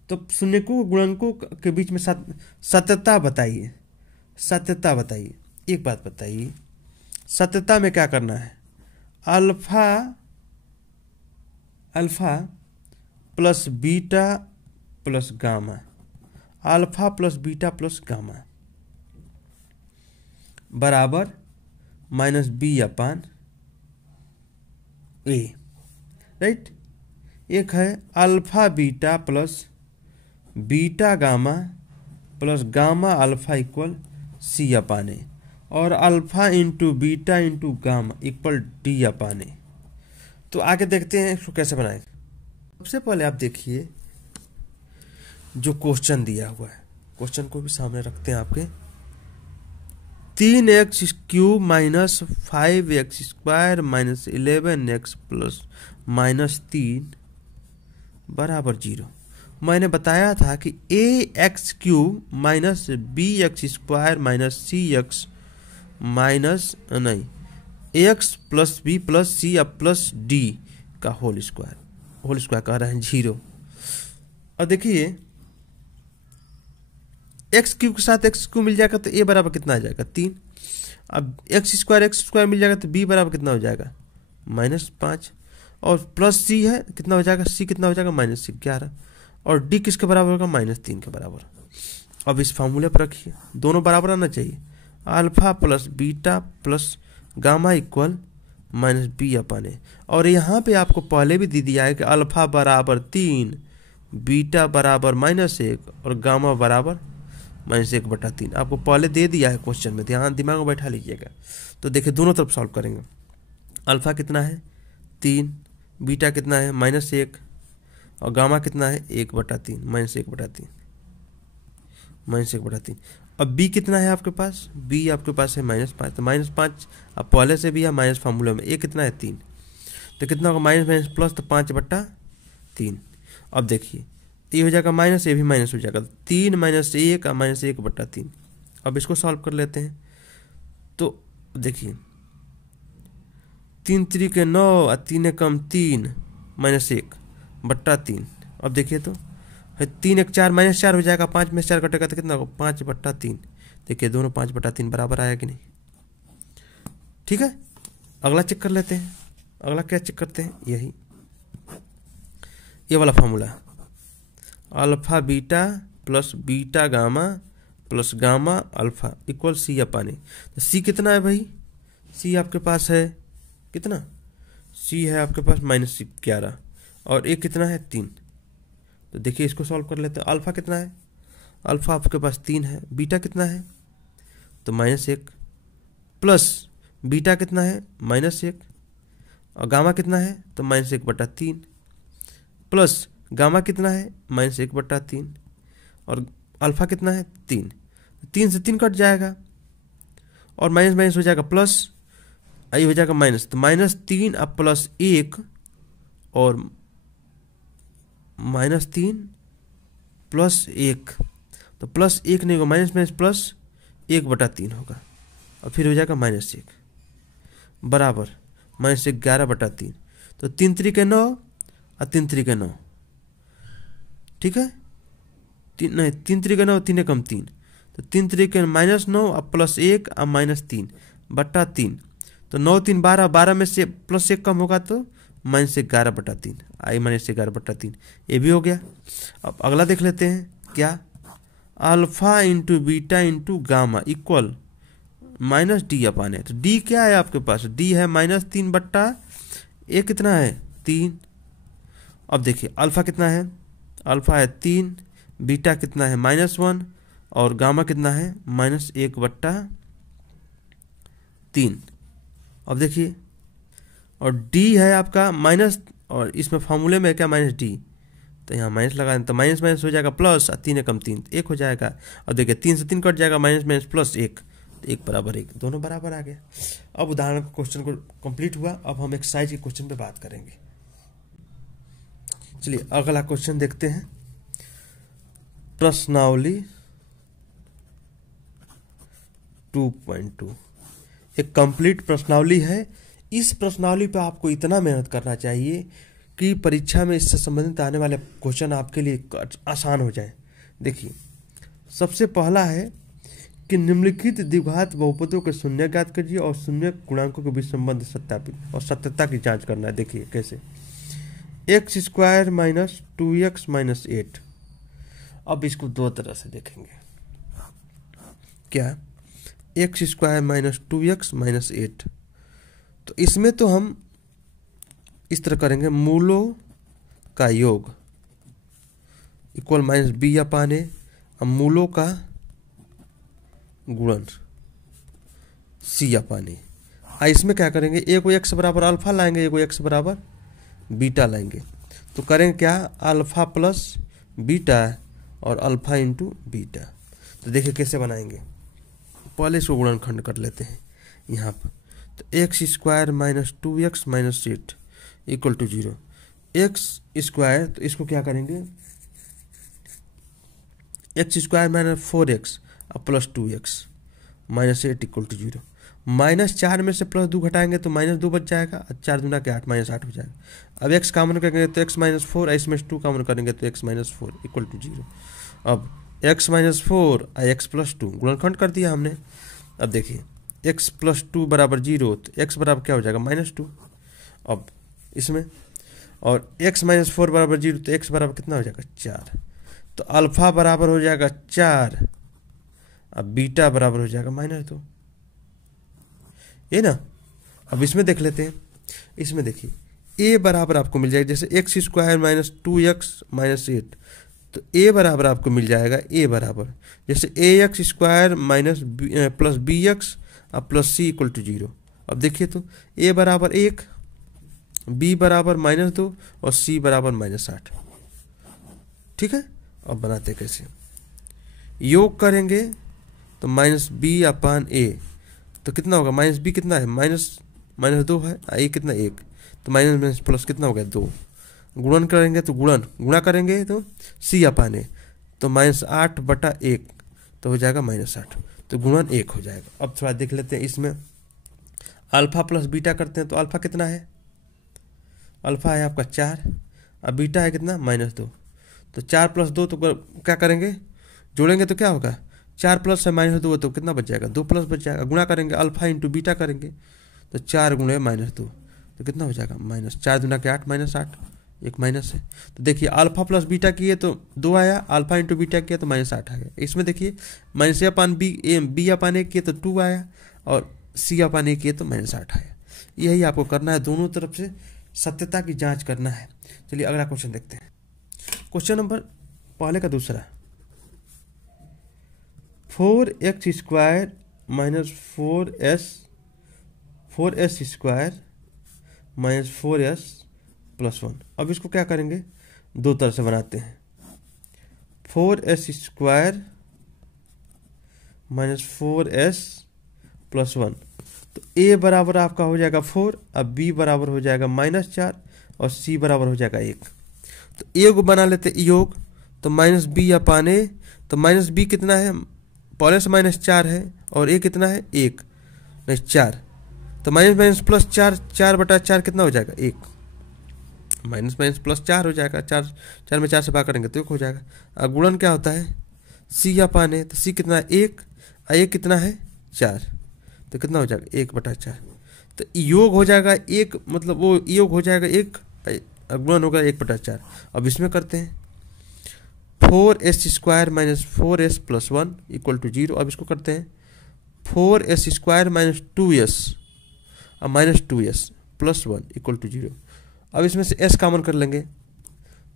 तो शून्यकों गुणनकों के बीच में सत्यता बताइए, सत्यता बताइए। एक बात बताइए, सत्यता में क्या करना है, alpha plus beta plus gamma, alpha plus beta plus gamma बराबर -b/a, राइट। एक है alpha beta plus beta gamma plus gamma alpha equal c/a, और alpha into beta into gamma equal D upon A. तो आगे देखते हैं इसको कैसे बनाएं। सबसे पहले आप देखिए जो क्वेश्चन दिया हुआ है, क्वेश्चन को भी सामने रखते हैं आपके। 3x³ minus 5x² minus 11x plus -3 बराबर 0। मैंने बताया था कि ax³ minus bx² minus cx minus नहीं ax plus b plus c अब प्लस d का होल स्क्वायर कह रहे हैं 0। और देखिए x³ के साथ x³ मिल जाएगा तो a बराबर कितना आ जाएगा 3। अब x² मिल जाएगा तो b बराबर कितना हो जाएगा -5 और प्लस c है कितना हो जाएगा c कितना हो जाएगा -11 और d किसके बराबर होगा -3 के बराबर। अब इस फार्मूले पर रखिए, दोनों बराबर आना चाहिए। Alpha plus beta plus gamma equal -b अपान ए। और यहाँ पे आपको पहले भी दे दिया है कि अल्फा बराबर 3, बीटा बराबर -1 और गामा बराबर -1/3। आपको पहले दे दिया है क्वेश्चन में, दिमाग में बैठा लीजिएगा। तो देखिए दोनों तरफ सॉल्व करेंगे। अल्फा कितना है 3, बीटा कितना है -1 और गामा कितना है 1/3 -1/3। अब b कितना है आपके पास, b आपके पास है -5 तो -5 अब पहले से भी है माइनस फार्मूले में। a कितना है 3 तो कितना होगा माइनस प्लस तो 5/3। अब देखिए ये हो जाएगा माइनस, ये भी माइनस हो जाएगा 3 - 1 -1/3। अब इसको सॉल्व कर लेते हैं। तो देखिए 3 3 के 9 और 3 कम 3 -1/3। अब देखिए तो 3 1 4 -4 हो जाएगा, 5 में 4 कटेगा तो कितना होगा 5/3। देखिए दोनों 5/3 बराबर आया कि नहीं। ठीक है, अगला चेक कर लेते हैं। अगला क्या चेक करते हैं, ये वाला formula alpha beta plus beta gamma plus gamma alpha equal c upon A. तो c कितना है भाई, c आपके पास है कितना, c है आपके पास -11 और a कितना है 3। तो देखिए इसको सॉल्व कर लेते हैं। अल्फा कितना है, अल्फा आपके पास 3 है, बीटा कितना है तो -1 प्लस बीटा कितना है -1 और गामा कितना है तो -1/3 प्लस गामा कितना है -1/3 और अल्फा कितना है 3। 3 से 3 कट जाएगा और माइनस हो जाएगा प्लस, आई हो जाएगा माइनस तो -3 अब +1 और -3 +1 तो +1 नहीं होगा माइनस प्लस 1/3 होगा और फिर हो जाएगा -1 बराबर -11/3। तो 3 3 के 9 और 3 3 के 9 ठीक है, 3 3 के 9 3 कम 3 तो 3 3 के -9 अब +1 अब -3/3 तो 9 3 12 12 में से +1 कम होगा तो -11/3 आई -11/3 ये भी हो गया। अब अगला देख लेते हैं क्या, alpha into beta into gamma equal -d अपान है। तो d क्या है आपके पास, d है -3/, कितना है 3। अब देखिए अल्फा कितना है, अल्फा है 3, बीटा कितना है -1 और गामा कितना है -1/3। अब देखिए और d है आपका माइनस और इसमें फॉर्मूले में क्या -d तो यहाँ माइनस लगा दें तो माइनस हो जाएगा प्लस और 3 कम 3 1 हो जाएगा। और देखिए 3 से 3 कट जाएगा माइनस प्लस 1 तो 1 बराबर 1 दोनों बराबर आ गया। अब उदाहरण क्वेश्चन को कंप्लीट हुआ। अब हम एक्सरसाइज के क्वेश्चन पे बात करेंगे। चलिए अगला क्वेश्चन देखते हैं। प्रश्नावली 2.2 एक कंप्लीट प्रश्नावली है। इस प्रश्नावली पे आपको इतना मेहनत करना चाहिए कि परीक्षा में इससे संबंधित आने वाले क्वेश्चन आपके लिए आसान हो जाए। देखिए सबसे पहला है कि निम्नलिखित द्विघात बहुपदों के शून्य ज्ञात कीजिए और शून्य गुणांकों के बीच संबंध सत्यापित और सत्यता की जांच करना है। देखिए कैसे, x² - 2x - 8। अब इसको दो तरह से देखेंगे। क्या, x² - 2x - 8। तो इसमें तो हम इस तरह करेंगे, मूलों का योग इक्वल -b अपान ए, मूलों का गुणन सी अपान ए। इसमें क्या करेंगे, ए को एक्स बराबर अल्फा लाएंगे, ए को एक्स बराबर बीटा लाएंगे। तो करेंगे क्या, अल्फा प्लस बीटा और अल्फा इंटू बीटा। तो देखिए कैसे बनाएंगे, पहले इसको गुणनखंड कर लेते हैं यहाँ पर। तो x square minus 2x minus 8 equal to 0। X square, तो इसको क्या करेंगे, एक्स स्क्वायर माइनस 4x और plus 2x minus 8 equal to 0। -4 में से +2 घटाएंगे तो -2 बच जाएगा, 4 दूना के 8 -8 हो जाएगा। अब x कॉमन करेंगे तो x माइनस 4, इसमें 2 कॉमन करेंगे तो x माइनस 4 इक्वल टू 0। अब x माइनस 4 और x प्लस 2 गुणनखंड कर दिया हमने। अब देखिए x प्लस 2 बराबर 0, तो x बराबर क्या हो जाएगा, -2। अब इसमें और x माइनस 4 बराबर 0, तो x बराबर कितना हो जाएगा, 4। तो अल्फा बराबर हो जाएगा 4, अब बीटा बराबर हो जाएगा -2, ये ना। अब इसमें देख लेते हैं, इसमें देखिए a बराबर आपको मिल जाएगा, जैसे x square minus 2x minus 8, तो a बराबर आपको मिल जाएगा, a बराबर जैसे ax square minus plus bx और प्लस c इक्वल टू 0। अब देखिए तो a बराबर 1, b बराबर -2 और c बराबर -8। ठीक है, अब बनाते कैसे, योग करेंगे तो -b अपान a, तो कितना होगा, -b कितना है, -2 है, a कितना 1, तो माइनस प्लस कितना हो गया 2। गुणन करेंगे तो गुणा करेंगे तो c अपान a, तो -8/1 तो हो जाएगा -8, तो गुणन 1 हो जाएगा। अब थोड़ा देख लेते हैं, इसमें अल्फा प्लस बीटा करते हैं तो अल्फा कितना है, अल्फा है आपका 4 और बीटा है कितना, -2। तो 4 + 2, तो क्या करेंगे, जोड़ेंगे तो क्या होगा, 4 प्लस है -2, तो कितना बच जाएगा, 2 प्लस बच जाएगा। गुणा करेंगे अल्फा इंटू बीटा करेंगे तो 4 गुणे -2, तो कितना हो जाएगा, -4 दूना के 8 -8, एक माइनस है। तो देखिए अल्फा प्लस बीटा किए तो 2 आया, अल्फा इंटू बीटा किया तो -8 आ गया। इसमें देखिए -a upon b upon a किए तो 2 आया और c अपान a किए तो -8 आया। यही आपको करना है, दोनों तरफ से सत्यता की जांच करना है। चलिए अगला क्वेश्चन देखते हैं। क्वेश्चन नंबर पहले का दूसरा, 4x square minus 4s square minus 4s plus 1। अब इसको क्या करेंगे, दो तरह से बनाते हैं, 4s square minus 4s plus 1। तो a बराबर आपका हो जाएगा 4, अब b बराबर हो जाएगा -4 और c बराबर हो जाएगा 1। तो a को बना लेते योग, तो -b अपान a, तो -b कितना है, पहले से -4 है और a कितना है 1 नहीं 4, तो माइनस प्लस 4/4 कितना हो जाएगा 1, माइनस प्लस 4 हो जाएगा, 4 में 4 से भाग करेंगे तो 1 हो जाएगा। अब गुणन क्या होता है, c अपान a, तो c कितना है 1 और a कितना है 4, तो कितना हो जाएगा 1/4। तो योग हो जाएगा 1, मतलब वो योग हो जाएगा 1, गुणन होगा 1/4। अब इसमें करते हैं 4s square minus 4s plus 1 equal to 0। अब इसको करते हैं 4s स्क्वायर माइनस 2s और minus 2s plus 1 equal to 0। अब इसमें से s कॉमन कर लेंगे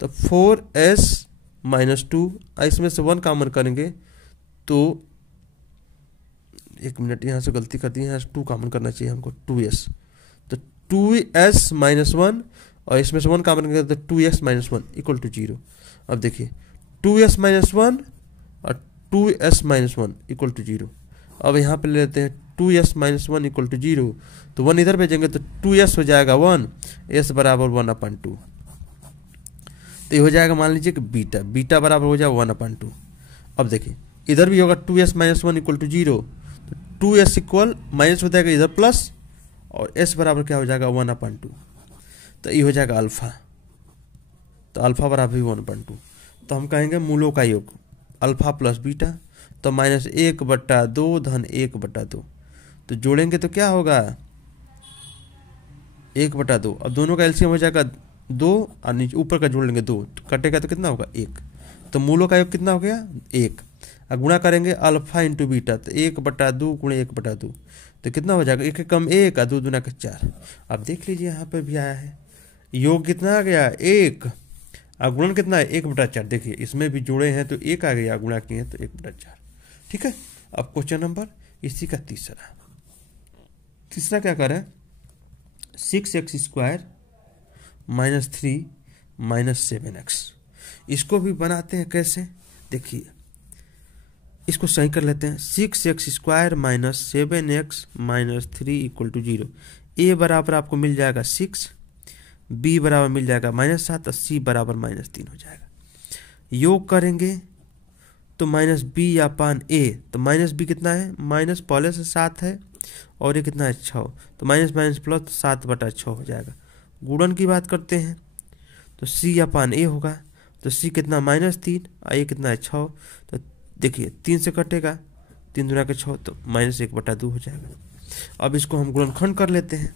तो 4s माइनस 2, इसमें से 1 कॉमन करेंगे तो 1 मिनट, यहाँ से गलती कर दी, यहाँ से 2 कॉमन करना चाहिए हमको, 2s, तो 2s माइनस 1 और इसमें से 1 कॉमन करेंगे तो 2s माइनस 1 इक्वल टू 0। अब देखिए 2s माइनस 1 और 2s माइनस 1 इक्वल टू 0। अब यहाँ पे ले लेते हैं 2s माइनस 1 इक्वल टू 0, तो 1 इधर भेजेंगे तो 2s हो जाएगा 1, s बराबर 1/2। तो ये हो जाएगा, मान लीजिए कि बीटा बराबर हो जाएगा 1/2। अब देखिए इधर भी होगा 2s माइनस 1 इक्वल टू 0, तो 2s इक्वल माइनस हो जाएगा इधर प्लस और s बराबर क्या हो जाएगा 1/2। तो ये हो जाएगा अल्फा, तो अल्फा बराबर 1/2। तो हम कहेंगे मूलों का योग अल्फा प्लस बीटा, तो -1/2 धन 1/2, तो जोड़ेंगे तो क्या होगा 1/2। अब दोनों का एलसीएम हो जाएगा 2 और नीचे ऊपर का जोड़ लेंगे 2, तो कटेगा तो कितना होगा 1। तो मूलों का योग कितना हो गया 1। अब गुणा करेंगे अल्फा इंटू बीटा, तो 1/2 गुणे 1/2, तो कितना हो जाएगा 1 कम 1 और 2 दूना का 4। अब देख लीजिए यहाँ पर भी आया है, योग कितना आ गया 1 और गुणन कितना है 1/4। देखिए इसमें भी जोड़े हैं तो 1 आ गया, गुणा किए हैं तो 1/4। ठीक है। अब क्वेश्चन नंबर इसी का तीसरा, तीसरा क्या कर रहा है, 6x² माइनस 3 माइनस 7x। इसको भी बनाते हैं कैसे, देखिए इसको सही कर लेते हैं। 6x² minus 7x minus 3 equal to 0। A बराबर आपको मिल जाएगा 6, बी बराबर मिल जाएगा -7 और सी बराबर -3 हो जाएगा। योग करेंगे तो माइनस बी अपान ए, तो माइनस बी कितना है, माइनस पहले से 7 है और ये कितना है 6, तो माइनस माइनस प्लस 7/6 हो जाएगा। गुणन की बात करते हैं तो सी अपान ए होगा, तो सी कितना -3 और ए कितना है 6, तो देखिए 3 से कटेगा, 3 दूना के 6, तो -1/2 हो जाएगा। अब इसको हम गुणनखंड कर लेते हैं,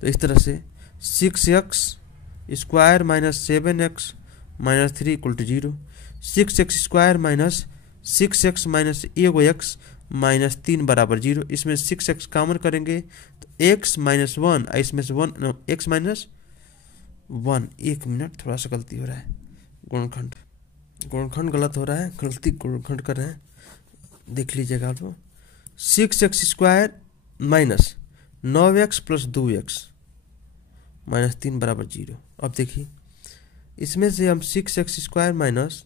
तो इस तरह से 6x² minus 7x minus 3 equal to 0। 6x² minus 6x minus एगो x माइनस 3 बराबर 0। इसमें 6x कॉमन करेंगे तो x माइनस 1, इसमें से 1 x माइनस 1। 1 मिनट, थोड़ा सा गलती हो रहा है, गुणनखंड गलत हो रहा है, गलती गुणनखंड कर रहे हैं, देख लीजिएगा आप। तो 6x² minus 9x plus 2x minus 3 बराबर 0। अब देखिए इसमें से हम 6x² माइनस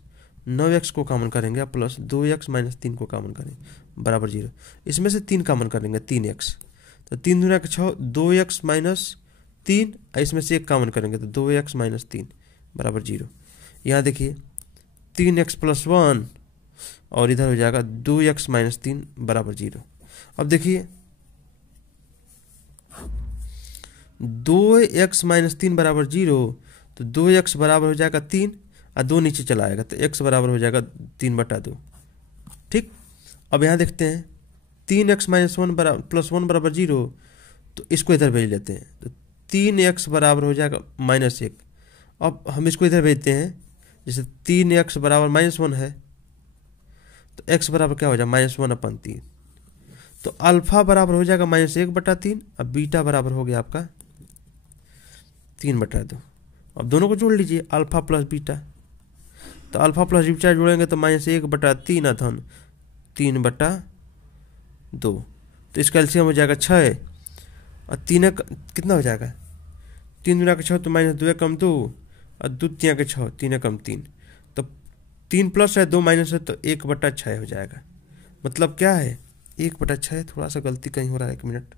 9x को कॉमन करेंगे प्लस 2x माइनस 3 को कॉमन करेंगे बराबर 0। इसमें से 3 कॉमन करेंगे 3x, तो 3 दूना के 6, 2x माइनस 3, इसमें से 1 कॉमन करेंगे तो 2x माइनस 3 बराबर 0। यहाँ देखिए 3x प्लस 1 और इधर हो जाएगा 2x माइनस 3 बराबर 0। अब देखिए 2x माइनस 3 बराबर 0, तो 2x बराबर हो जाएगा 3 और 2 नीचे चला आएगा, तो x बराबर हो जाएगा 3/2। ठीक, अब यहाँ देखते हैं 3x माइनस 1 बराबर प्लस 1 बराबर 0, तो इसको इधर भेज लेते हैं, तो 3x बराबर हो जाएगा -1। अब हम इसको इधर भेजते हैं, जैसे 3x बराबर -1 है, तो x बराबर क्या हो जाएगा -1/3, तो अल्फा बराबर हो जाएगा -1/3 और बीटा बराबर हो गया आपका 3/2। अब दोनों को जोड़ लीजिए, अल्फा प्लस बीटा, तो अल्फा प्लस बीटा जोड़ेंगे तो -1/3 अधन 3/2, तो इसका एलसीएम हो जाएगा 6 और 3 कितना हो जाएगा, 3 दूना के 6, तो -2 कम 2 और 2 3 के 6, 3 कम 3, तो 3 प्लस है 2 माइनस है, तो 1/6 हो जाएगा। मतलब क्या है 1/6, थोड़ा सा गलती कहीं हो रहा है, 1 मिनट,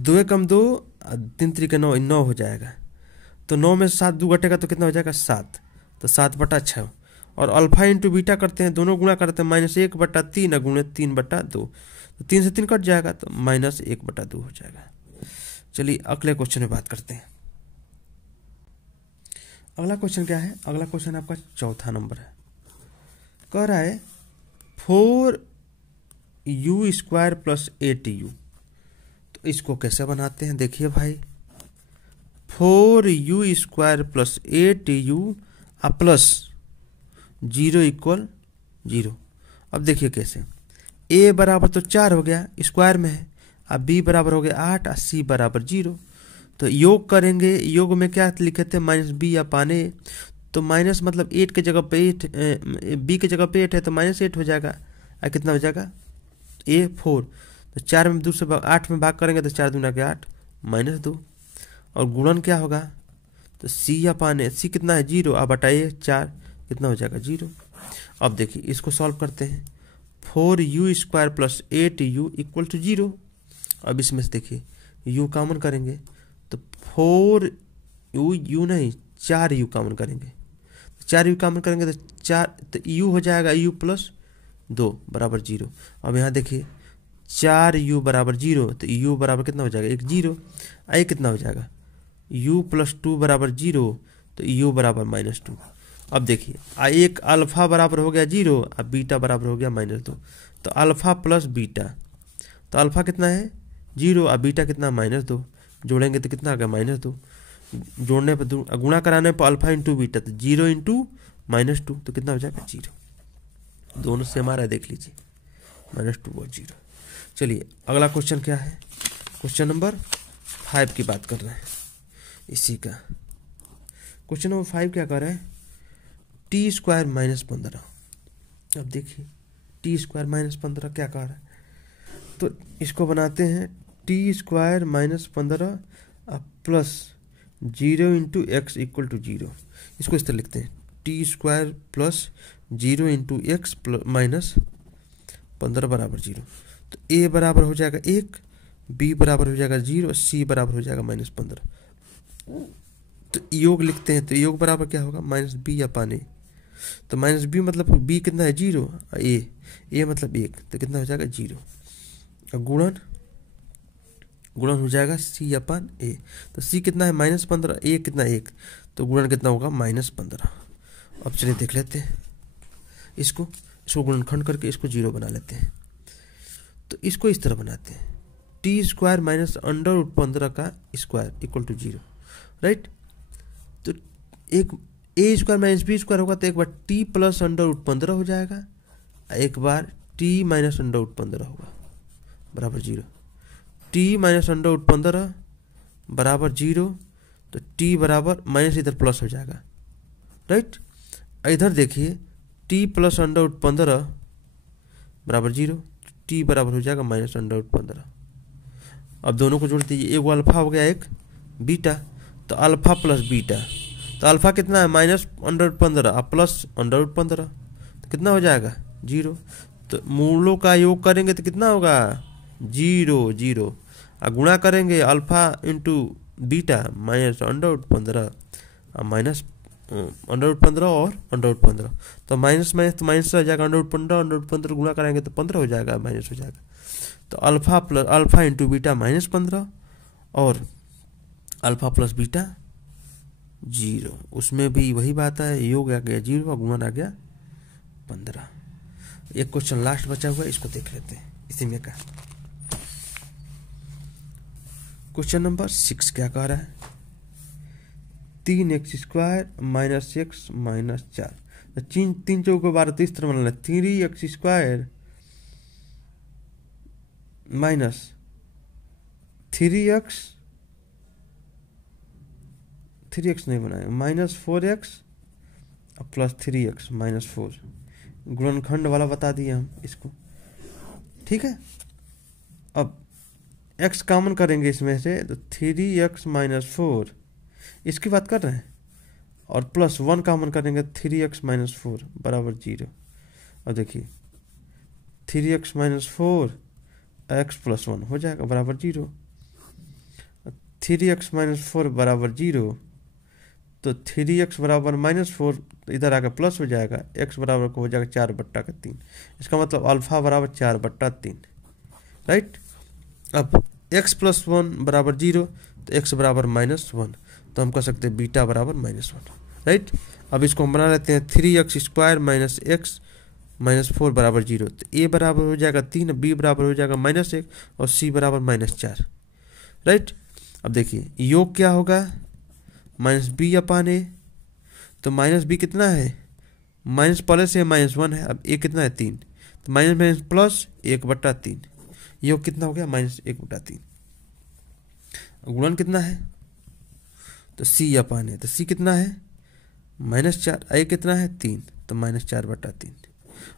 2 कम 2 और 3 3 के 9, 9 हो जाएगा, तो 9 में 7 2 घटेगा तो कितना हो जाएगा 7, तो 7/6। और अल्फा इंटू बीटा करते हैं, दोनों गुणा करते हैं, -1/3 गुणे 3/2, तो 3 से 3 कट जाएगा, तो -1/2 हो जाएगा। चलिए अगले क्वेश्चन में बात करते हैं। अगला क्वेश्चन क्या है, अगला क्वेश्चन आपका चौथा नंबर है। कह रहा है 4u² प्लस 8u, तो इसको कैसे बनाते हैं, देखिए भाई 4u² plus 8u plus 0 equal 0। अब देखिए कैसे, a बराबर तो 4 हो गया, स्क्वायर में है, अब b बराबर हो गया 8 और c बराबर 0। तो योग करेंगे, योग में क्या लिखे थे -b अपान a, तो माइनस मतलब 8 के जगह पे 8, b के जगह पे 8 है तो -8 हो जाएगा, और कितना हो जाएगा a 4, तो 4 में 2 से 8 में भाग करेंगे तो 4 दूना के 8 -2, और गुणन क्या होगा, तो c अपान a, c कितना है 0 और बटा a 4, कितना हो जाएगा 0। अब देखिए इसको सॉल्व करते हैं, 4u² plus 8u equal to 0। अब इसमें से देखिए u कॉमन करेंगे तो 4u नहीं 4u कॉमन करेंगे, 4u कॉमन करेंगे तो 4, तो u हो जाएगा u प्लस 2 बराबर 0। अब यहाँ देखिए 4u बराबर 0, तो u बराबर कितना हो जाएगा 1 0, a कितना हो जाएगा u प्लस 2 बराबर 0, तो u बराबर -2। अब देखिए एक अल्फा बराबर हो गया 0 और बीटा बराबर हो गया -2, तो अल्फा प्लस बीटा, तो अल्फा कितना है 0 और बीटा कितना -2, जोड़ेंगे तो कितना आ गया -2, जोड़ने पर गुणा कराने पर अल्फा इंटू बीटा, तो 0 इंटू -2, तो कितना हो जाएगा 0। दोनों से हमारा देख लीजिए -2 और 0। चलिए अगला क्वेश्चन क्या है, क्वेश्चन नंबर 5 की बात कर रहे हैं। इसी का क्वेश्चन नंबर 5 क्या कर रहे हैं, t² -15। अब देखिए t² -15 क्या कह रहा है, तो इसको बनाते हैं T square minus 15 plus 0 into x equal to 0। इसको इस तरह लिखते हैं, T square plus 0 into x minus 15 बराबर 0। तो ए बराबर हो जाएगा 1, बी बराबर हो जाएगा 0, सी बराबर हो जाएगा माइनस 15। तो योग लिखते हैं, तो योग बराबर क्या होगा, माइनस बी अपान ए। तो माइनस बी मतलब बी कितना है 0, ए मतलब 1, तो कितना हो जाएगा 0। और गुणन हो जाएगा सी अपान ए। तो सी कितना है माइनस 15, ए कितना 1, तो गुणन कितना होगा माइनस 15। अब चलिए देख लेते हैं इसको गुणनखंड करके इसको 0 बना लेते हैं। तो इसको इस तरह बनाते हैं, T square minus under root 15 का स्क्वायर इक्वल टू 0, राइट। तो एक A square minus B square होगा, तो एक बार टी प्लस अंडर रूट 15 हो जाएगा, एक बार टी माइनस अंडर रूट 15 होगा बराबर 0। टी माइनस अंडर रूट 15 बराबर 0, तो टी बराबर माइनस इधर प्लस हो जाएगा, राइट। इधर देखिए टी प्लस अंडर रूट 15 बराबर 0, टी बराबर हो जाएगा माइनस अंडर रूट 15। अब दोनों को जोड़ दीजिए, एक अल्फा हो गया एक बीटा, तो अल्फा प्लस बीटा, तो अल्फा कितना है माइनस अंडर रूट 15 और प्लस अंडर रूट 15, तो कितना हो जाएगा 0। तो मूलों का योग करेंगे तो कितना होगा 0 0, और गुणा करेंगे alpha into beta minus under root 15 और माइनस अंडर रूट 15 और अंडर रूट 15, तो माइनस माइनस तो माइनस हो जाएगा, अंडर रूट 15 गुणा करेंगे तो 15 हो जाएगा, माइनस हो जाएगा। तो अल्फा इंटू बीटा माइनस 15 और अल्फा प्लस बीटा 0, उसमें भी वही बात है, योग आ गया 0 और गुणन आ गया 15। एक क्वेश्चन लास्ट बचा हुआ है, इसको देख लेते हैं इसी में का। क्वेश्चन नंबर 6 क्या कह रहा है, 3x square minus x minus 4। तो 3 चौक 12, तो इस तरह बनाना 3x स्क्वायर माइनस 3x नहीं बनाए, minus 4x plus 3x minus 4, गुणनखंड वाला बता दिए हम इसको, ठीक है। अब x कॉमन करेंगे इसमें से, तो 3x माइनस 4 इसकी बात कर रहे हैं, और प्लस 1 कॉमन करेंगे 3x माइनस 4 बराबर 0। अब देखिए 3x माइनस 4 x प्लस 1 हो जाएगा बराबर 0। 3x माइनस 4 बराबर 0, तो 3x बराबर माइनस 4 इधर आकर प्लस हो जाएगा, x बराबर को हो जाएगा 4/3। इसका मतलब अल्फा बराबर 4/3, राइट। अब x प्लस 1 बराबर 0, तो x बराबर माइनस 1, तो हम कह सकते हैं बीटा बराबर माइनस 1, राइट। अब इसको हम बना लेते हैं 3x square minus x minus 4 बराबर 0, तो a बराबर हो जाएगा 3, b बराबर हो जाएगा -1 और c बराबर -4, राइट। अब देखिए योग क्या होगा, माइनस बी अपान ए, तो माइनस बी कितना है, माइनस प्लस है -1 है, अब a कितना है 3, तो माइनस माइनस प्लस 1/3, योग कितना हो गया -1/3। गुणन कितना है, तो c अपान है, तो c कितना है -4, a कितना है 3, तो -4/3।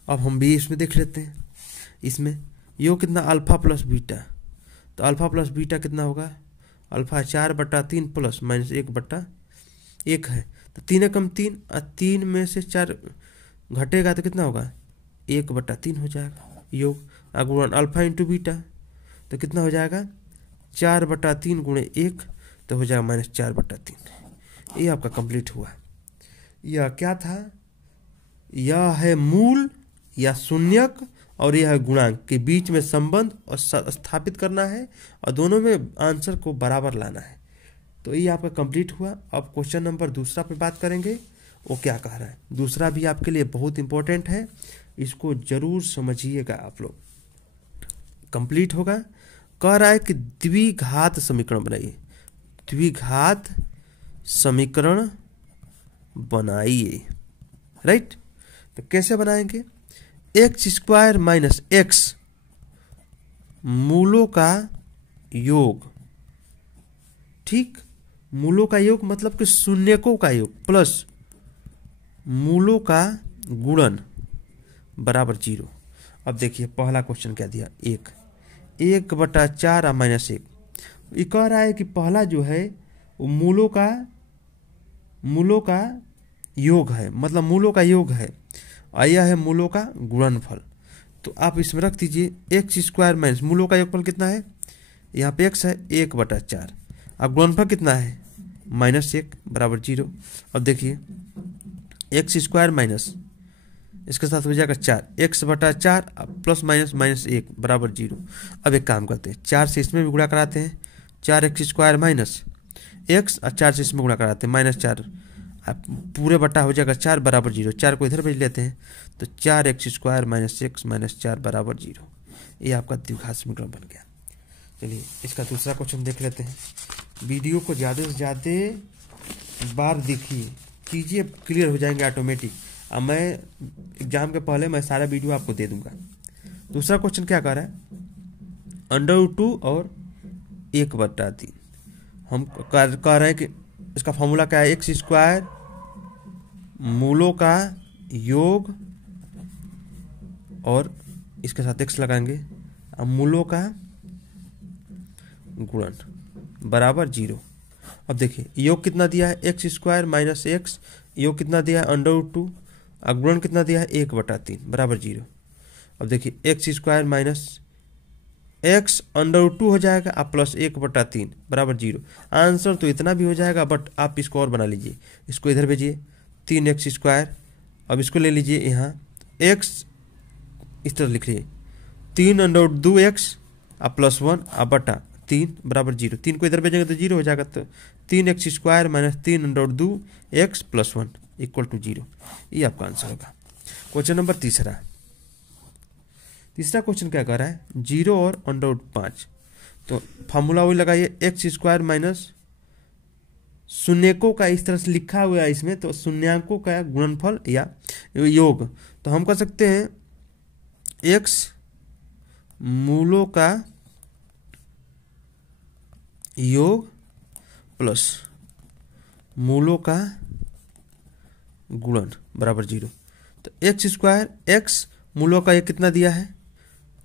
अब हम भी इसमें देख लेते हैं, इसमें योग कितना अल्फा प्लस बीटा, तो अल्फा प्लस बीटा कितना होगा, अल्फा 4/3 प्लस -1/1 है, तो 3 कम 3 और 3 में से 4 घटेगा तो कितना होगा 1/3 हो जाएगा योग। गुणन अल्फा इंटू बीटा, तो कितना हो जाएगा 4/3 गुणे 1, तो हो जाएगा -4/3। ये आपका कंप्लीट हुआ। यह क्या था, यह है मूल या शून्यक और यह है गुणांक के बीच में संबंध और स्थापित करना है, और दोनों में आंसर को बराबर लाना है। तो ये आपका कंप्लीट हुआ। अब क्वेश्चन नंबर दूसरा पे बात करेंगे, वो क्या कह रहा है। दूसरा भी आपके लिए बहुत इंपॉर्टेंट है, इसको जरूर समझिएगा आप लोग। कंप्लीट होगा, कह रहा है कि द्विघात समीकरण बनाइए, द्विघात समीकरण बनाइए, राइट। तो कैसे बनाएंगे, एक्स स्क्वायर माइनस एक्स मूलों का योग, ठीक, मूलों का योग मतलब कि शून्यकों का योग प्लस मूलों का गुणन बराबर 0। अब देखिए पहला क्वेश्चन क्या दिया, 1/4 और -1। ये कह रहा है कि पहला जो है वो मूलों का योग है, मतलब मूलों का योग है, और यह है मूलों का गुणनफल। तो आप इसमें रख दीजिए x² माइनस मूलों का योगफल कितना है, यहाँ पे x है 1/4, अब गुणनफल कितना है -1 बराबर 0। अब देखिए x² माइनस इसके साथ हो जाएगा 4, x/4 प्लस माइनस -1 बराबर 0। अब एक काम करते हैं, 4 से इसमें भी गुणा कराते हैं, 4x² माइनस x और 4 से इसमें गुणा कराते हैं -4, पूरे बट्टा हो जाएगा 4 बराबर 0। 4 को इधर भेज लेते हैं तो 4x² माइनस x माइनस 4 बराबर 0। ये आपका द्विघात समीकरण बन गया। चलिए इसका दूसरा क्वेश्चन देख लेते हैं। वीडियो को ज़्यादा से ज़्यादा बार देखिए, चीज़ें क्लियर हो जाएंगे ऑटोमेटिक। अब मैं एग्जाम के पहले मैं सारा वीडियो आपको दे दूंगा। दूसरा क्वेश्चन क्या कर रहा है, √2 और 1/3। हम कह रहे हैं कि इसका फॉर्मूला क्या है, x² मूलों का योग और इसके साथ x लगाएंगे, अब मूलों का गुणन बराबर 0। अब देखिए योग कितना दिया है x² माइनस x, योग कितना दिया है √2, और गुणन कितना दिया है 1/3 बराबर 0। अब देखिए x² माइनस x √2 हो जाएगा, आप प्लस 1/3 बराबर 0। आंसर तो इतना भी हो जाएगा, बट आप इसको और बना लीजिए, इसको इधर भेजिए 3x²। अब इसको ले लीजिए यहाँ x इस तरह लिख लीजिए 3√2x और +1 और बटा 3 बराबर 0। 3 को इधर भेजेंगे तो 0 हो जाएगा, तो 3x² minus 3√2x +1 equal to 0। ये आपका आंसर होगा। क्वेश्चन नंबर तीसरा क्वेश्चन क्या कर रहा है, 0 और √5। तो फार्मूला वही लगाइए, x² माइनस शून्यकों का इस तरह से लिखा हुआ है इसमें, तो शून्यांकों का गुणनफल या योग। तो हम कर सकते हैं x मूलों का योग प्लस मूलों का गुणन बराबर 0। तो x² x मूलों का ये कितना दिया है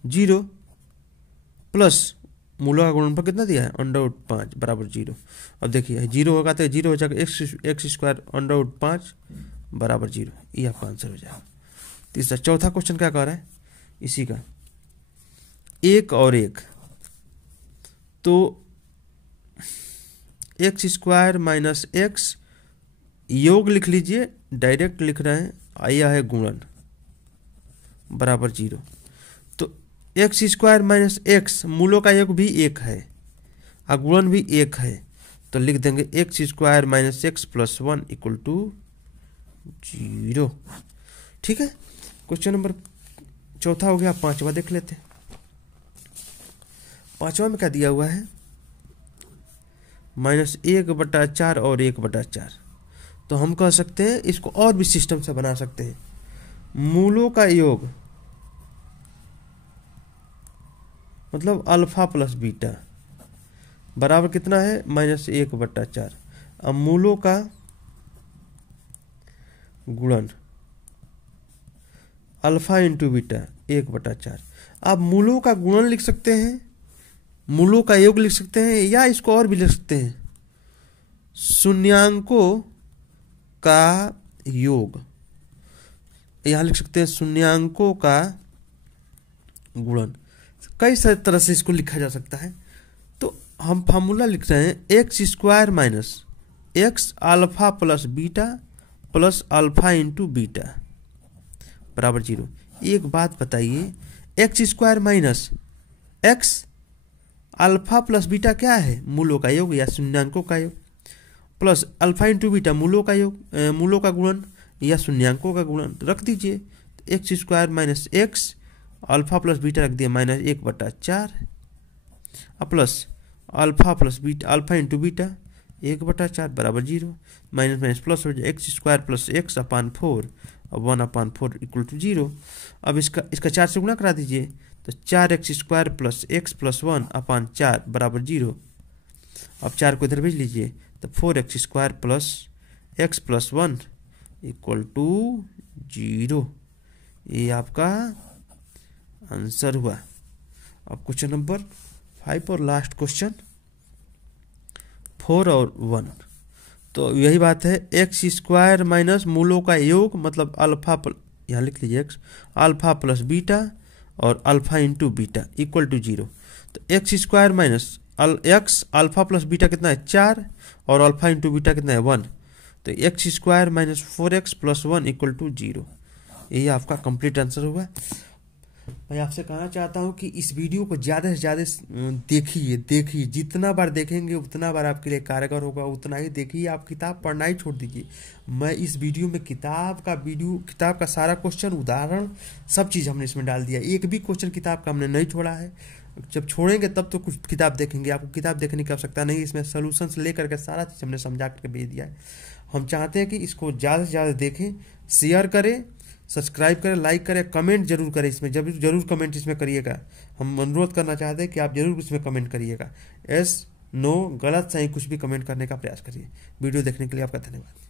0 प्लस मूलों का गुणनफल कितना दिया है √5 बराबर 0। अब देखिए 0 होगा तो 0 हो जाएगा, x² √5 बराबर 0। ये आपका आंसर हो जाएगा। चौथा क्वेश्चन क्या कह रहा है इसी का, 1 और 1। तो x² माइनस x योग लिख लीजिए, डायरेक्ट लिख रहे हैं, यह है गुणन बराबर 0। तो x² माइनस x मूलों का योग भी 1 है और गुणन भी 1 है, तो लिख देंगे x² minus x plus 1 equal to 0। ठीक है, क्वेश्चन नंबर चौथा हो गया। पांचवा देख लेते हैं। पांचवा में क्या दिया हुआ है, -1/4 और 1/4। तो हम कह सकते हैं इसको और भी सिस्टम से बना सकते हैं, मूलों का योग मतलब अल्फा प्लस बीटा बराबर कितना है -1/4। अब मूलों का गुणन अल्फा इंटू बीटा 1/4। आप मूलों का गुणन लिख सकते हैं, मूलों का योग लिख सकते हैं, या इसको और भी लिख सकते हैं शून्यांकों का योग, यहां लिख सकते हैं शून्यांकों का गुणन। कई सारे तरह से इसको लिखा जा सकता है। तो हम फार्मूला लिख रहे हैं x² minus x alpha plus beta plus alpha into beta बराबर 0। एक बात बताइए, x² minus x alpha plus beta क्या है, मूलों का योग या शून्यांकों का योग, प्लस अल्फा इंटू बीटा मूलों का योग, मूलों का गुणन या शून्यांकों का गुणन रख दीजिए। x² minus x alpha plus beta रख दिया -1/4 plus alpha plus beta alpha into beta 1/4 बराबर 0। माइनस माइनस प्लस हो जाए x² प्लस x अपान 4 और 1/4 इक्वल टू 0। अब इसका 4 से गुणा करा दीजिए, तो 4x² प्लस x प्लस 1 अपान 4 बराबर 0। अब 4 को इधर भेज लीजिए, तो 4x² plus x plus 1 equal to 0। ये आपका आंसर हुआ। अब क्वेश्चन नंबर 5 और लास्ट क्वेश्चन 4 और 1। तो यही बात है, एक्स स्क्वायर माइनस मूलों का योग मतलब अल्फा, यहाँ लिख लीजिए एक्स, अल्फा प्लस बीटा और alpha into beta equal to 0। तो x square minus x alpha plus beta कितना है 4 और अल्फा इंटू बीटा कितना है 1। तो x square minus 4x plus 1 equal to 0। यही आपका कंप्लीट आंसर हुआ। मैं आपसे कहना चाहता हूँ कि इस वीडियो को ज़्यादा से ज़्यादा देखिए, जितना बार देखेंगे उतना बार आपके लिए कारगर होगा, उतना ही देखिए। आप किताब पढ़ना ही छोड़ दीजिए। मैं इस वीडियो में किताब का सारा क्वेश्चन, उदाहरण, सब चीज़ हमने इसमें डाल दिया। एक भी क्वेश्चन किताब का हमने नहीं छोड़ा है। जब छोड़ेंगे तब तो कुछ किताब देखेंगे, आपको किताब देखने की आवश्यकता नहीं। इसमें सोल्यूशन से लेकर के सारा चीज़ हमने समझा करके भेज दिया है। हम चाहते हैं कि इसको ज़्यादा से ज़्यादा देखें, शेयर करें, सब्सक्राइब करें, लाइक करें, कमेंट जरूर करें। इसमें जरूर कमेंट इसमें करिएगा। हम अनुरोध करना चाहते हैं कि आप जरूर इसमें कमेंट करिएगा। यस, नो, गलत, सही कुछ भी कमेंट करने का प्रयास करिए। वीडियो देखने के लिए आपका धन्यवाद।